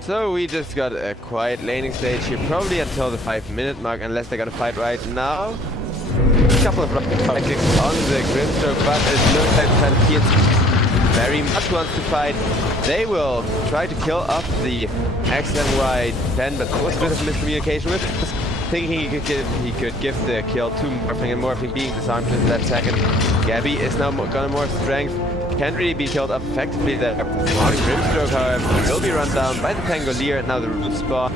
So we just got a quiet laning stage here, probably until the 5-minute mark, unless they're gonna fight right now. A couple of right clicks on the Grimstroke, but it looks like TNC very much wants to fight. They will try to kill off the X and Y 10, but there was a bit of miscommunication with us, thinking he could give the kill to Morphling, and Morphling being disarmed in that second. Gabby is now gonna more strength. Can't really be killed up effectively there. Grimstroke, however, will be run down by the Pangolier. Now the root spot.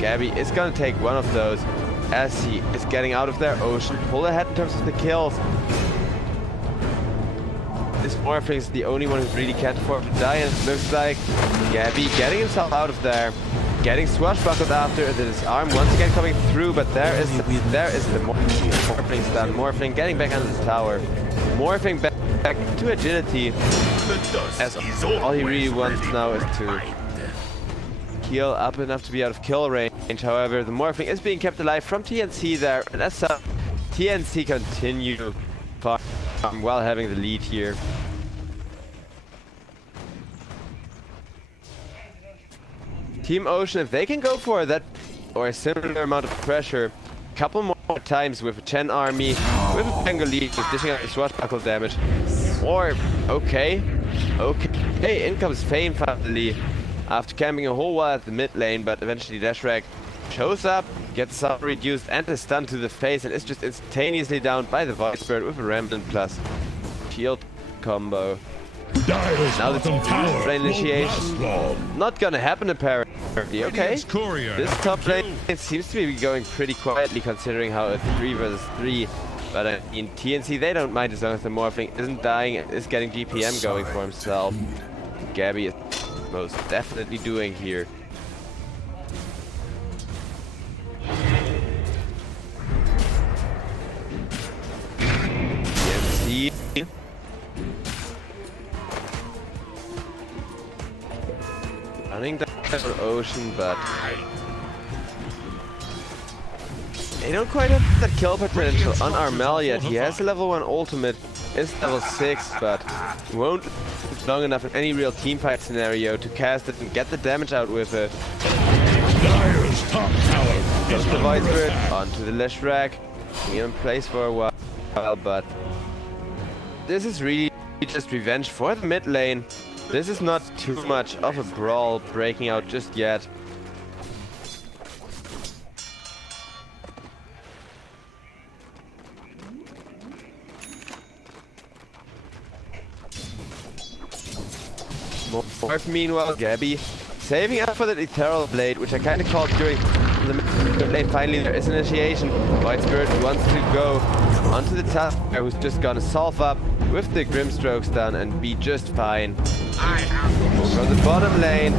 Gabby is gonna take one of those as he is getting out of there. Ocean pull ahead in terms of the kills. This Morphling is the only one who really can't afford to die, and it looks like Gabby getting himself out of there. Getting swashbuckled after the disarm once again coming through, but there is the Morphling stun. Morphling getting back under the tower. Morphing back to agility, as all he really wants now is to heal up enough to be out of kill range. However, the Morphling is being kept alive from TNC there, and as such, TNC continue farm while having the lead here. Team Ocean, if they can go for that or a similar amount of pressure a couple more times with a Chen army, with a Pangolier just dishing out the swashbuckle damage, or okay, in comes Fane finally after camping a whole while at the mid lane, but eventually Dashrak shows up, gets some reduced and a stun to the face, and is just instantaneously downed by the Void Spirit with a Remnant plus shield combo. Now the tower initiation not gonna happen apparently. Okay, this top lane seems to be going pretty quietly considering how it's 3 versus 3. But in TNC they don't mind as long as the Morphling isn't dying and is getting GPM going for himself. Gabby is most definitely doing here. TNC running down the Ocean, but they don't quite have that kill potential on Armel yet. He has a level 1 ultimate, is level 6, but won't long enough in any real teamfight scenario to cast it and get the damage out with it. Dire's top tower Goes the Void Spirit onto the Leshrac, being in place for a while, but this is really just revenge for the mid lane. This is not too much of a brawl breaking out just yet. Morph meanwhile, Gabby saving up for that Ethereal Blade, which I kind of called during the mid lane. Finally, there is initiation. Void Spirit wants to go onto the Tusker, who's just gonna solve up with the Grimstrokes done and be just fine. From the bottom lane,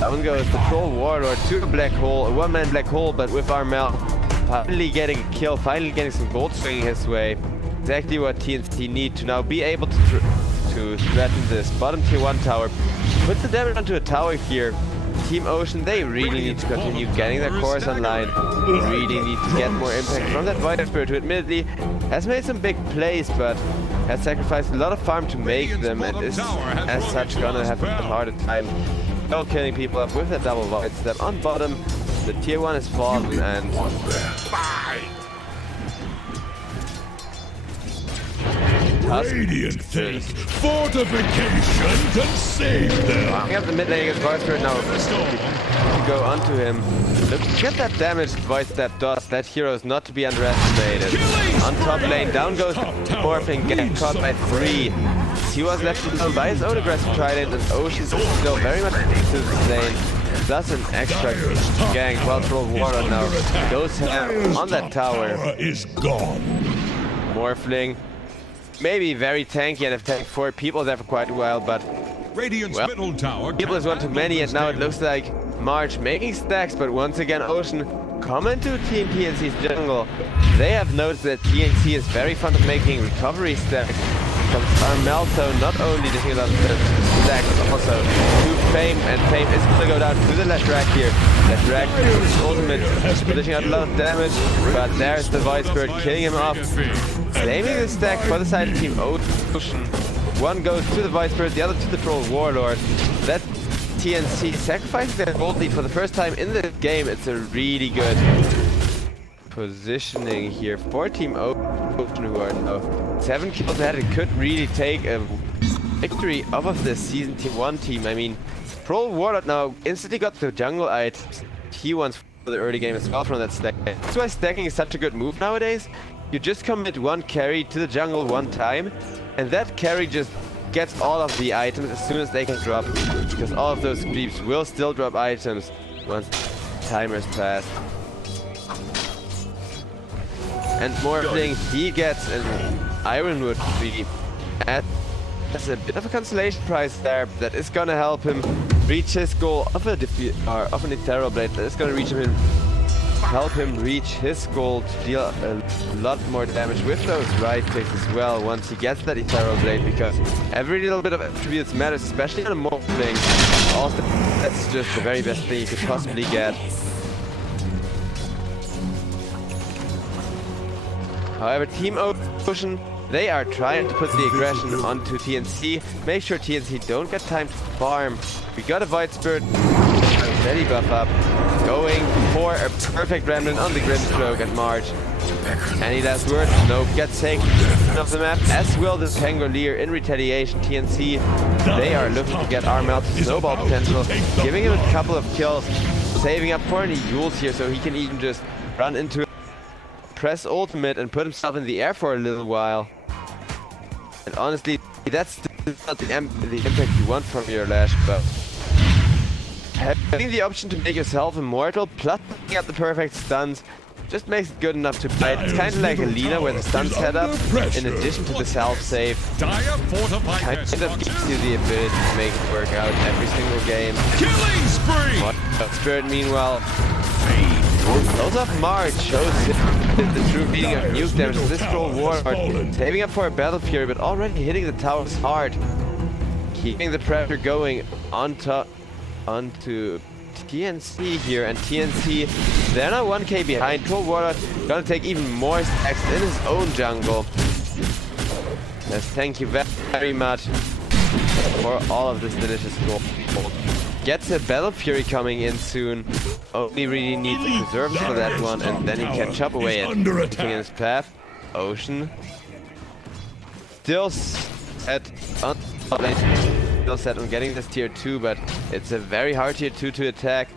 down goes the Troll Warlord to a black hole, a one-man black hole, but with Armel finally getting a kill, finally getting some gold swinging his way. Exactly what TNC need to now be able to threaten this bottom tier 1 tower. Put the damage onto a tower here. Team Ocean, they really need to continue getting their cores online. Really need to get more impact from that Void Spirit, who admittedly has made some big plays, but has sacrificed a lot of farm to make them, and is as such gonna have a harder time killing people up with that double Void Step on bottom. The tier 1 is fallen and Radiant think fortification can save them. I have the mid lane against Voice Spirit now to go onto him. Look at that damage Voice Step does. That hero is not to be underestimated. On top lane, down goes Morphling, getting caught by 3. He was left alone by his own aggressive trident, and Ocean is still very much into the lane. That's an extra gang. Well, Troll Warlord now goes ham on that tower. Is gone. Morphling, maybe very tanky and have tanked 4 people there for quite a while, but Radiant's well, middle tower people is one too many, and now it looks like March making stacks, but once again Ocean coming to Team TNC's jungle. They have noticed that TNC is very fond of making recovery stacks. From Armelto, not only did he love the stacks, but also to Fame, and Fame is going to go down to the Leshrac here. Leshrac ultimate dishing out a lot of damage, but there's the Voice Bird killing him off. Claiming the stack for the side of Team Ocean. One goes to the Voice Bird, the other to the Troll Warlord. That TNC sacrifices their gold lead for the first time in the game. It's a really good positioning here for Team Ocean, who are now 7 kills ahead. It could really take a victory off of the Season Team 1 team. I mean, Troll Warlord now instantly got the jungle items he wants for the early game as well from that stack. That's why stacking is such a good move nowadays. You just commit 1 carry to the jungle 1 time, and that carry just gets all of the items as soon as they can drop, because all of those creeps will still drop items once timers pass. And Morphling, he gets an Ironwood tree. That's a bit of a consolation prize there that is gonna help him reach his goal of a defeat or of an Ethereal Blade. That is gonna help him reach his goal to deal a lot more damage with those right clicks as well once he gets that Ethereal Blade, because every little bit of attributes matters, especially on a Morphling. Also, that's just the very best thing you could possibly get. However, Team Ocean, they are trying to put the aggression onto TNC. Make sure TNC don't get time to farm. We got a Void Spirit ready buff up. Going for a perfect remnant on the Grimstroke at March. Any last words? Nope. Gets taken off the map, as will the Pangolier in retaliation. TNC, they are looking to get Armel to snowball potential, giving him a couple of kills, saving up for any Yules here so he can even just run into press ultimate and put himself in the air for a little while. And honestly, that's not the impact you want from your Lash, but having the option to make yourself immortal plus picking up the perfect stuns just makes it good enough to play. It's kind of like a Lina where the stun setup, in addition to the self-save, kind of gives you the ability to make it work out every single game. Killing spree! Spirit, meanwhile, Close of March shows the true meaning of nuke damage. This Troll Warlord saving up for a Battle Fury, but already hitting the towers hard. Keeping the pressure going onto TNC here, and TNC, they're now 1k behind. Troll Warlord gonna take even more stacks in his own jungle. Yes, thank you very much for all of this delicious gold. Gets a Battle Fury coming in soon. Only really needs the preserves for that one, and then he can chop away at anything in his path. Ocean still set on getting this tier 2, but it's a very hard tier 2 to attack.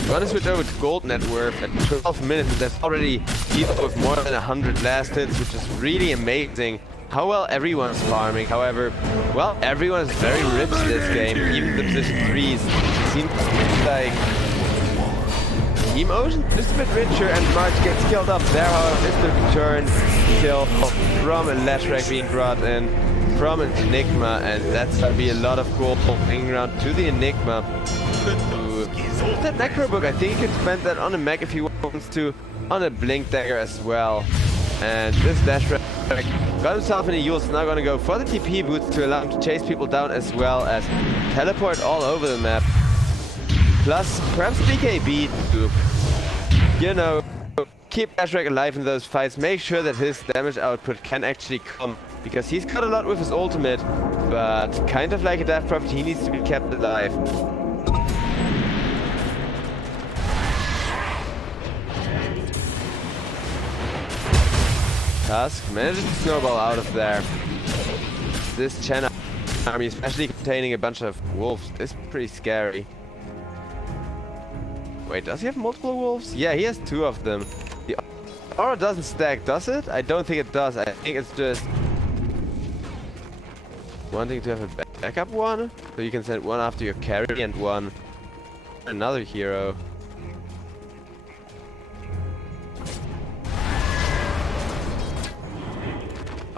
I'm gonna switch over to Gold Net Worth at 12 minutes, and there's already people with more than 100 last hits, which is really amazing. How well everyone's farming. However, well, everyone is very rich this game. Even the position 3s seem like Team Ocean just a bit richer, and March gets killed up there. However, it's the return kill from a Leshrac being brought in from an Enigma, and that's gonna be a lot of gold hanging around to the Enigma. With that Necro Book, I think he could spend that on a mech if he wants to, on a Blink Dagger as well. And this Leshrac got himself in a Yules, now gonna go for the TP boots to allow him to chase people down, as well as teleport all over the map. Plus, perhaps BKB to, you know, keep Leshrac alive in those fights. Make sure that his damage output can actually come, because he's got a lot with his ultimate, but kind of like a Death Prophet, he needs to be kept alive. Tusk manages to snowball out of there. This Chen army, especially containing a bunch of wolves, is pretty scary. Wait, does he have multiple wolves? Yeah, he has 2 of them. The aura doesn't stack, does it? I don't think it does. I think it's just wanting to have a backup one, so you can send one after your carry and one another hero.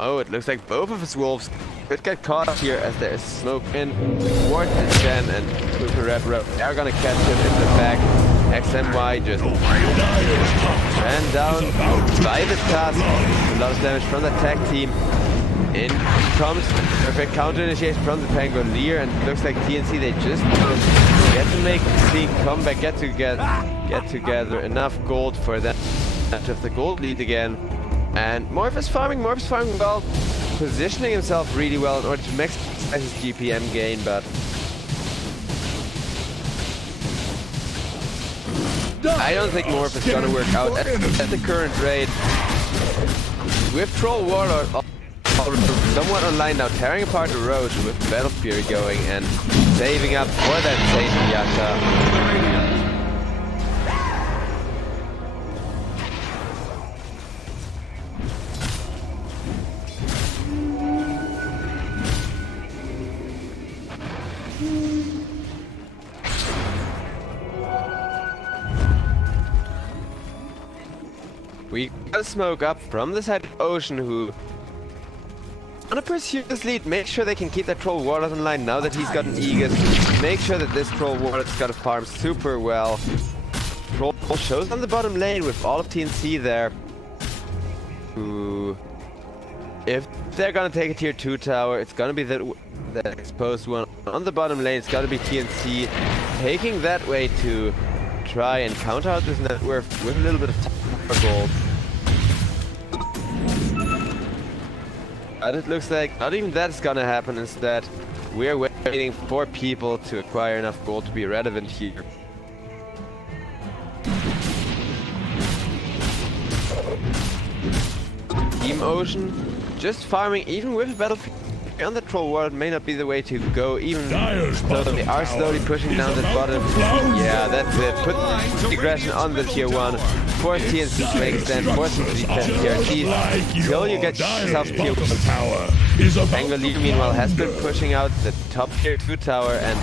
Oh, it looks like both of his wolves could get caught here as there is smoke in towards the Chen, and Lucarep are gonna catch him in the back. XMY just ran down by the Tusk. A lot of damage from the tag team. In comes perfect counter initiation from the Pangolier, and it looks like TNC, they just get to make a clean comeback, get together enough gold for them to have the gold lead again. And Morph is farming well, positioning himself really well in order to maximize his GPM gain, but I don't think Morph is gonna work out at the current rate. With Troll Warlord somewhat online now, tearing apart the road with Battle Fury going and saving up for that Satan Yata. We got a smoke up from the side of Ocean, who wanna pursue this lead, make sure they can keep that Troll Warlord online now that he's got an Aegis. Make sure that this Troll Warlord's got to farm super well. Troll shows on the bottom lane with all of TNC there. Who, if they're gonna take a tier 2 tower, it's gonna be the exposed one. On the bottom lane, it's gotta be TNC taking that way to try and counter out this net worth with a little bit of gold. But it looks like not even that is gonna happen. Instead, we're waiting for people to acquire enough gold to be relevant here. Team Ocean just farming, even with a battlefield on the Troll World, may not be the way to go, even though they are slowly pushing down the bottom. Yeah, that's it. Put the aggression on the tier 1. Force TNC to make a stand, force them to defend TRT till you get yourself tier 1 tower. Pangolier meanwhile has been pushing out the top tier 2 tower, and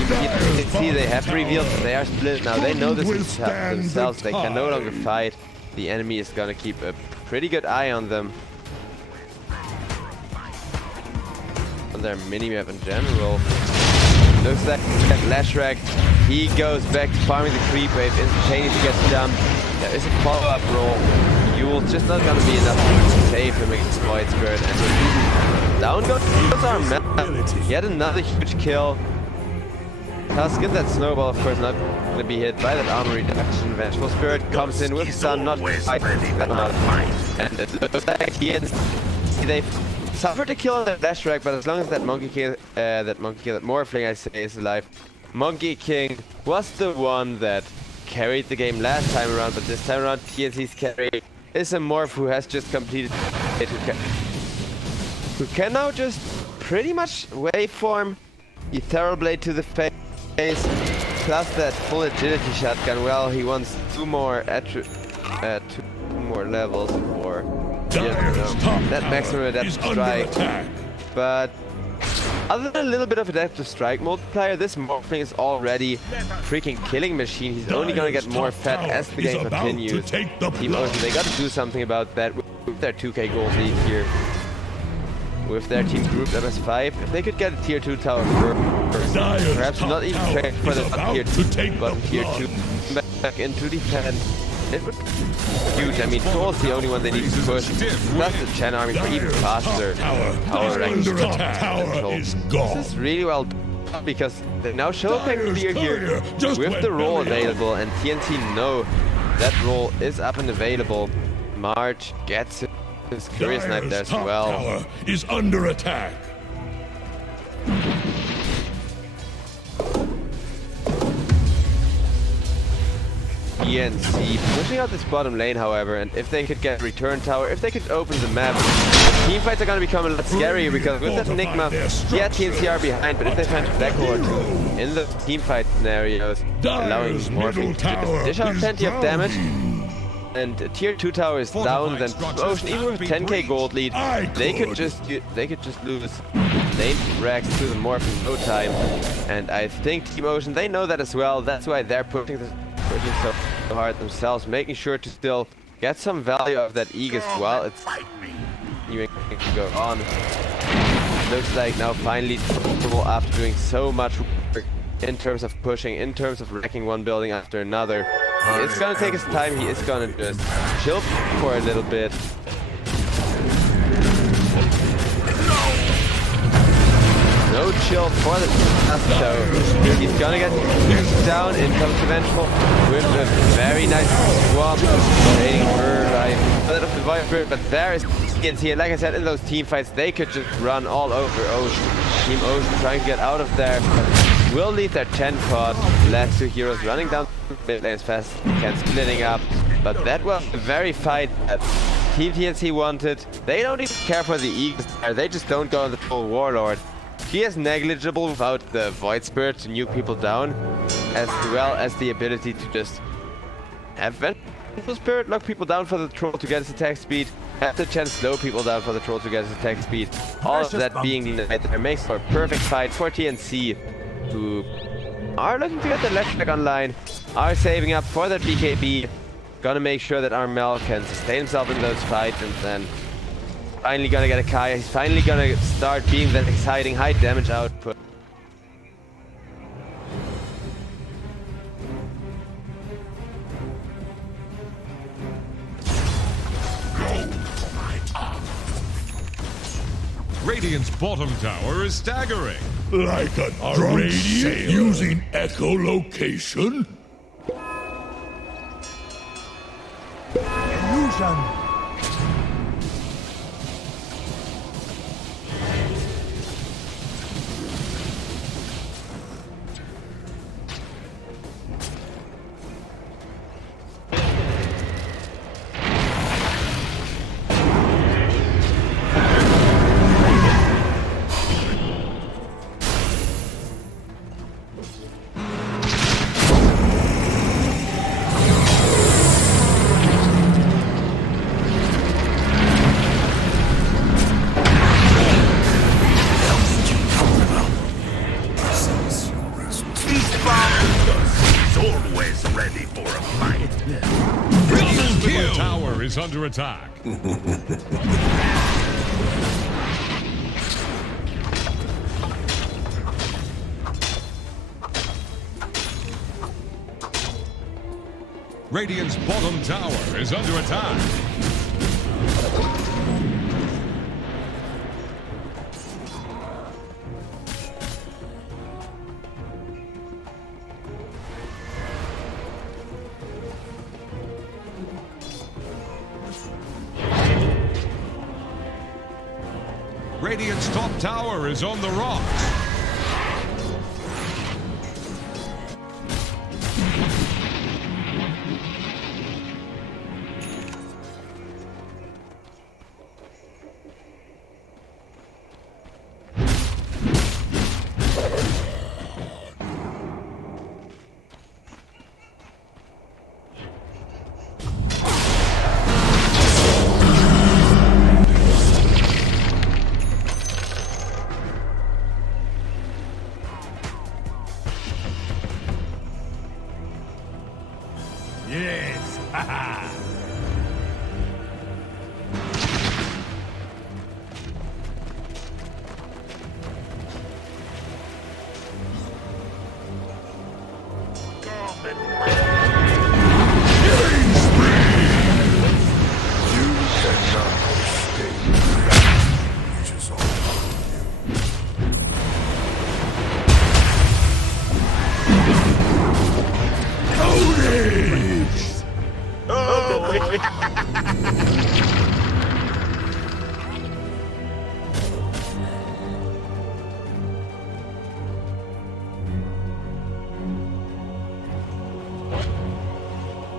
you can see they have revealed that they are split now. They know this themselves, they can no longer fight. The enemy is gonna keep a pretty good eye on them. On their minimap in general. Looks like Lashrak, he goes back to farming the creep wave, instantaneously gets dumped. There is a follow-up roll. Yule's just not gonna be enough to save him against Void Spirit, and down goes our map. Yet another huge kill. Tusk in that snowball, of course, not gonna be hit by that armor reduction. Vengeful Spirit comes in with Sun, not quite enough. And it looks like they've suffered a kill on that Lashrak, but as long as that Monkey King, that Morphling, I say, is alive. Monkey King was the one that carried the game last time around, but this time around TNC's carry is a Morph who has just completed it, who can now just pretty much waveform Ethereal Blade to the face, plus that full agility shotgun. Well, he wants 2 more levels for that maximum adaptive strike. But other than a little bit of adaptive strike multiplier, this Morphling is already a freaking killing machine. He's only gonna get more fat as the game continues. Team Ocean, they gotta do something about that with their 2k gold lead here. With their team grouped up as 5, if they could get a tier 2 tower first, perhaps not even trade for the tier 2, but tier 2 back into defense. It would be huge. I mean, Troll's the only one they need to push. Plus the Chen army for even faster tower rank. This is really well done because they now show a Pangolier here with the roll available, and TNC know that roll is up and available. March gets his Curious Knife there as well. Tower is under attack. TNC pushing out this bottom lane, however, and if they could get return tower, if they could open the map, the team fights are going to become a lot scarier because with that Enigma, yeah, TNC are behind, but if they find backward in the team fight scenarios, allowing Morphing to just dish out plenty of damage, and tier 2 tower is down, then Team Ocean, even with a 10k gold lead, they could just lose lane racks to the Morph in no time. And I think Team Ocean, they know that as well. That's why they're pushing so hard themselves, making sure to still get some value of that Aegis while it's continuing to go on. Looks like now finally after doing so much work in terms of pushing, in terms of wrecking one building after another. It's gonna take his time, he is gonna just chill for a little bit. No chill for the so he's gonna get down. In comes Vengeful with a very nice swap, trading her life a little bit Viper, but there is TNC, and like I said, in those team fights they could just run all over Ocean. Team Ocean trying to get out of there. Will lead their 10 pod. Last two heroes running down mid lane as fast as they can, splitting up. But that was a very fight that Team TNC wanted. They don't even care for the Eagles there. They just don't go on the full Warlord. He is negligible without the Void Spirit to nuke people down, as well as the ability to just have Vengeful Spirit lock people down for the troll to get his attack speed, have the chance slow people down for the troll to get his attack speed. All of that being denied there makes for a perfect fight for TNC, who are looking to get the left back online, are saving up for that BKB, gonna make sure that Armel can sustain himself in those fights, and then finally gonna get a Kaya. He's finally gonna start being that exciting high damage output. Radiant's bottom tower is staggering. Like a drunk sailor using echolocation? Illusion! Is under attack. Radiant's bottom tower is under attack. Radiant's top tower is on the rocks. Yes! Haha!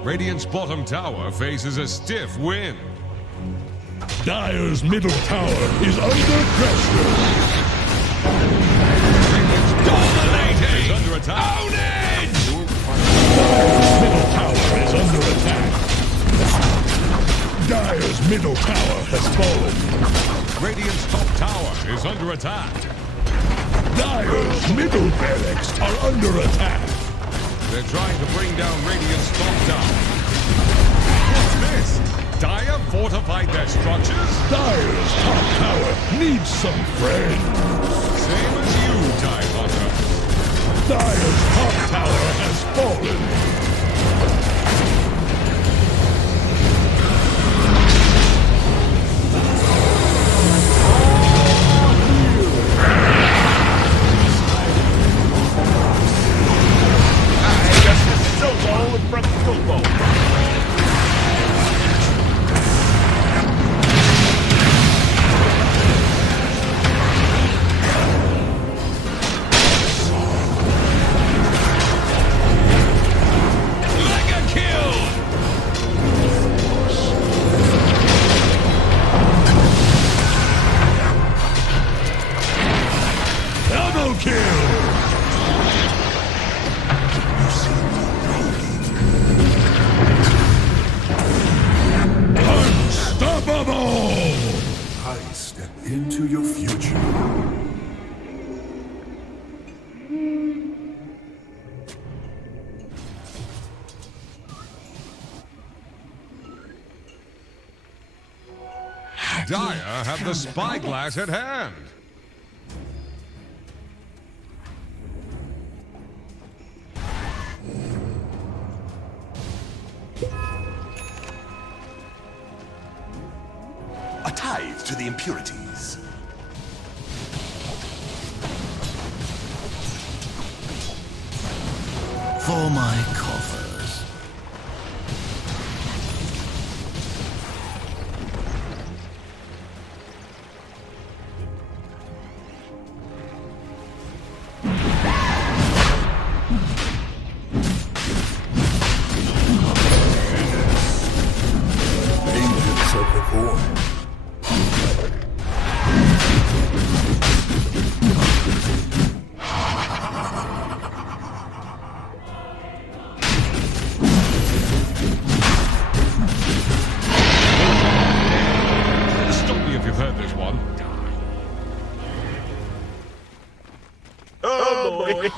Radiant's bottom tower faces a stiff wind. Dire's middle tower is under pressure. Radiant's dominating! Is under attack. Dire's middle tower is under attack. Dire's middle tower has fallen. Radiant's top tower is under attack. Dire's middle barracks are under attack. They're trying to bring down Radiant's top tower. What's this? Dire fortified their structures? Dire's top tower needs some friends. Same as you, TIE Hunter. Dire's top tower has fallen. Into your future. Dire have the spyglass at hand. A tithe to the impurities. For my coffers. Agents of the void. Stop me if you've heard this one. Oh boy.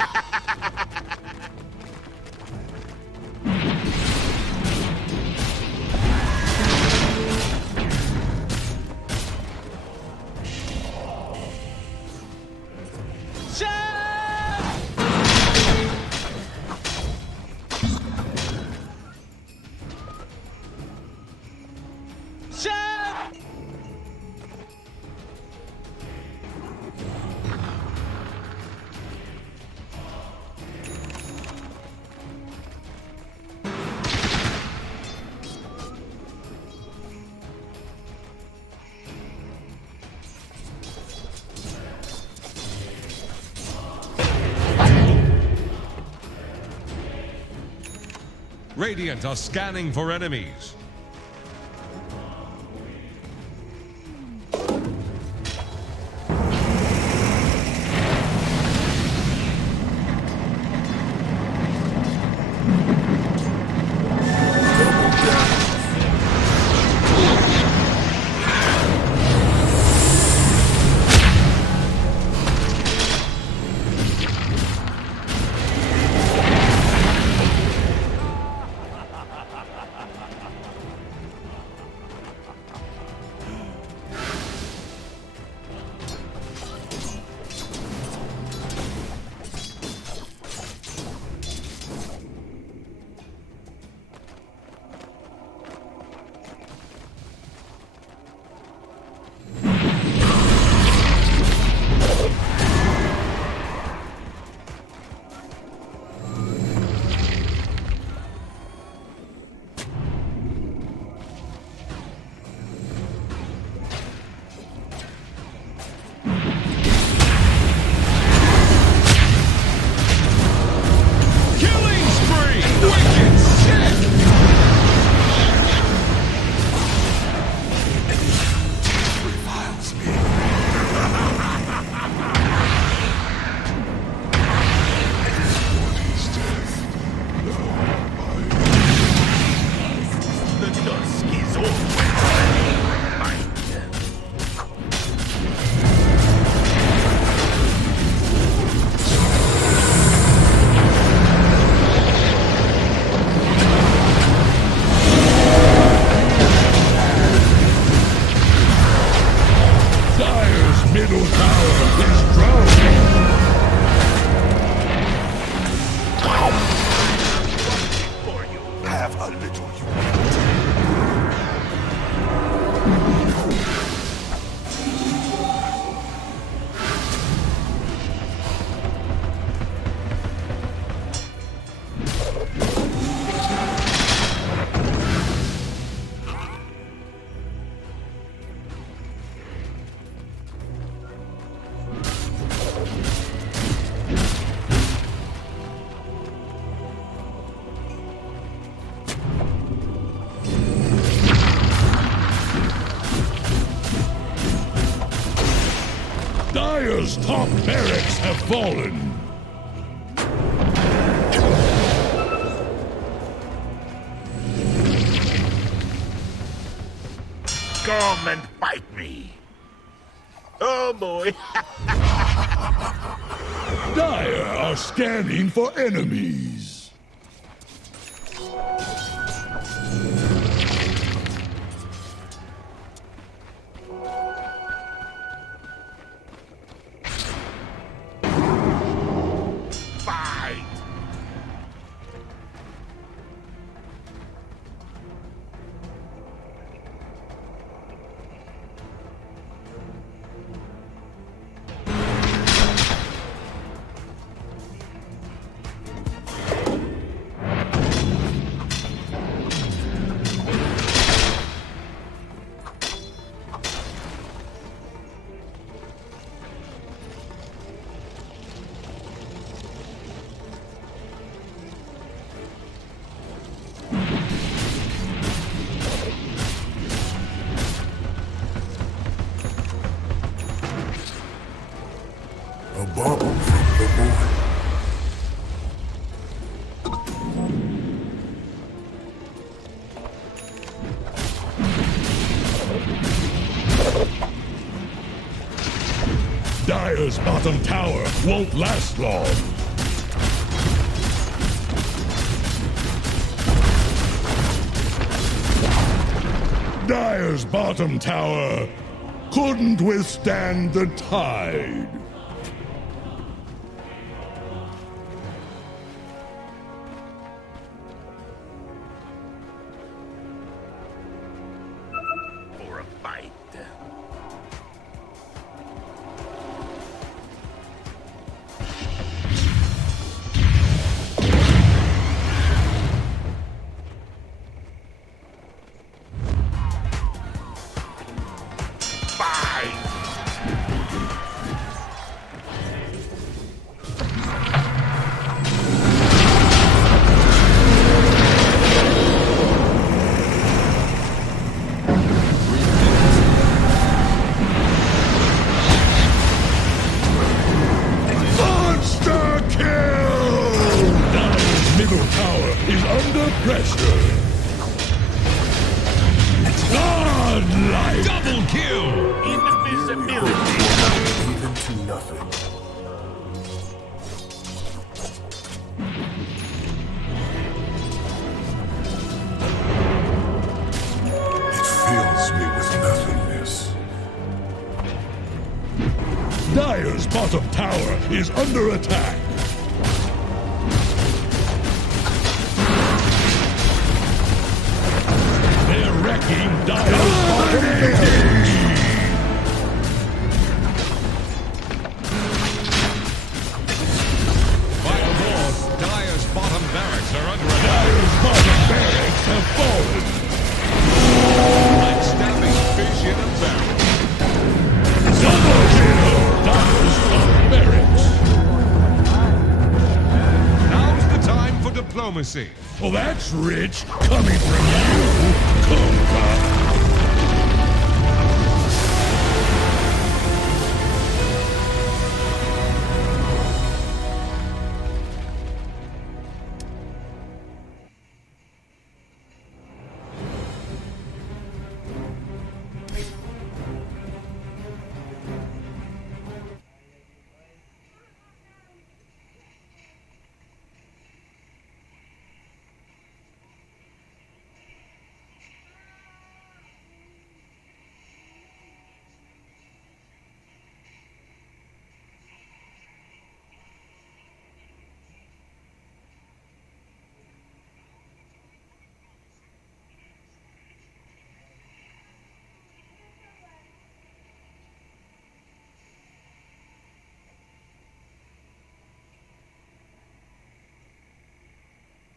Radiant are scanning for enemies. is drowning. Or you have a little humility. Dire's top barracks have fallen. Come and fight me. Oh boy. Dire are scanning for enemies. Fight. A bauble from the void. Dire's bottom tower won't last long. Dire's bottom tower couldn't withstand the tide. For a fight. Monster kill! Dire's middle tower is under pressure. Godlike! Double kill! Invisibility. Even to nothing. It fills me with nothingness. Dire's bottom tower is under attack. They're wrecking Dire's bottom barracks. Final Lord, Dire's bottom barracks are under attack. Dire's bottom barracks have fallen. Like stabbing fish in a barrel. Double kill! Dire's top barracks. Now's the time for diplomacy. Well, that's rich coming from you, Conca.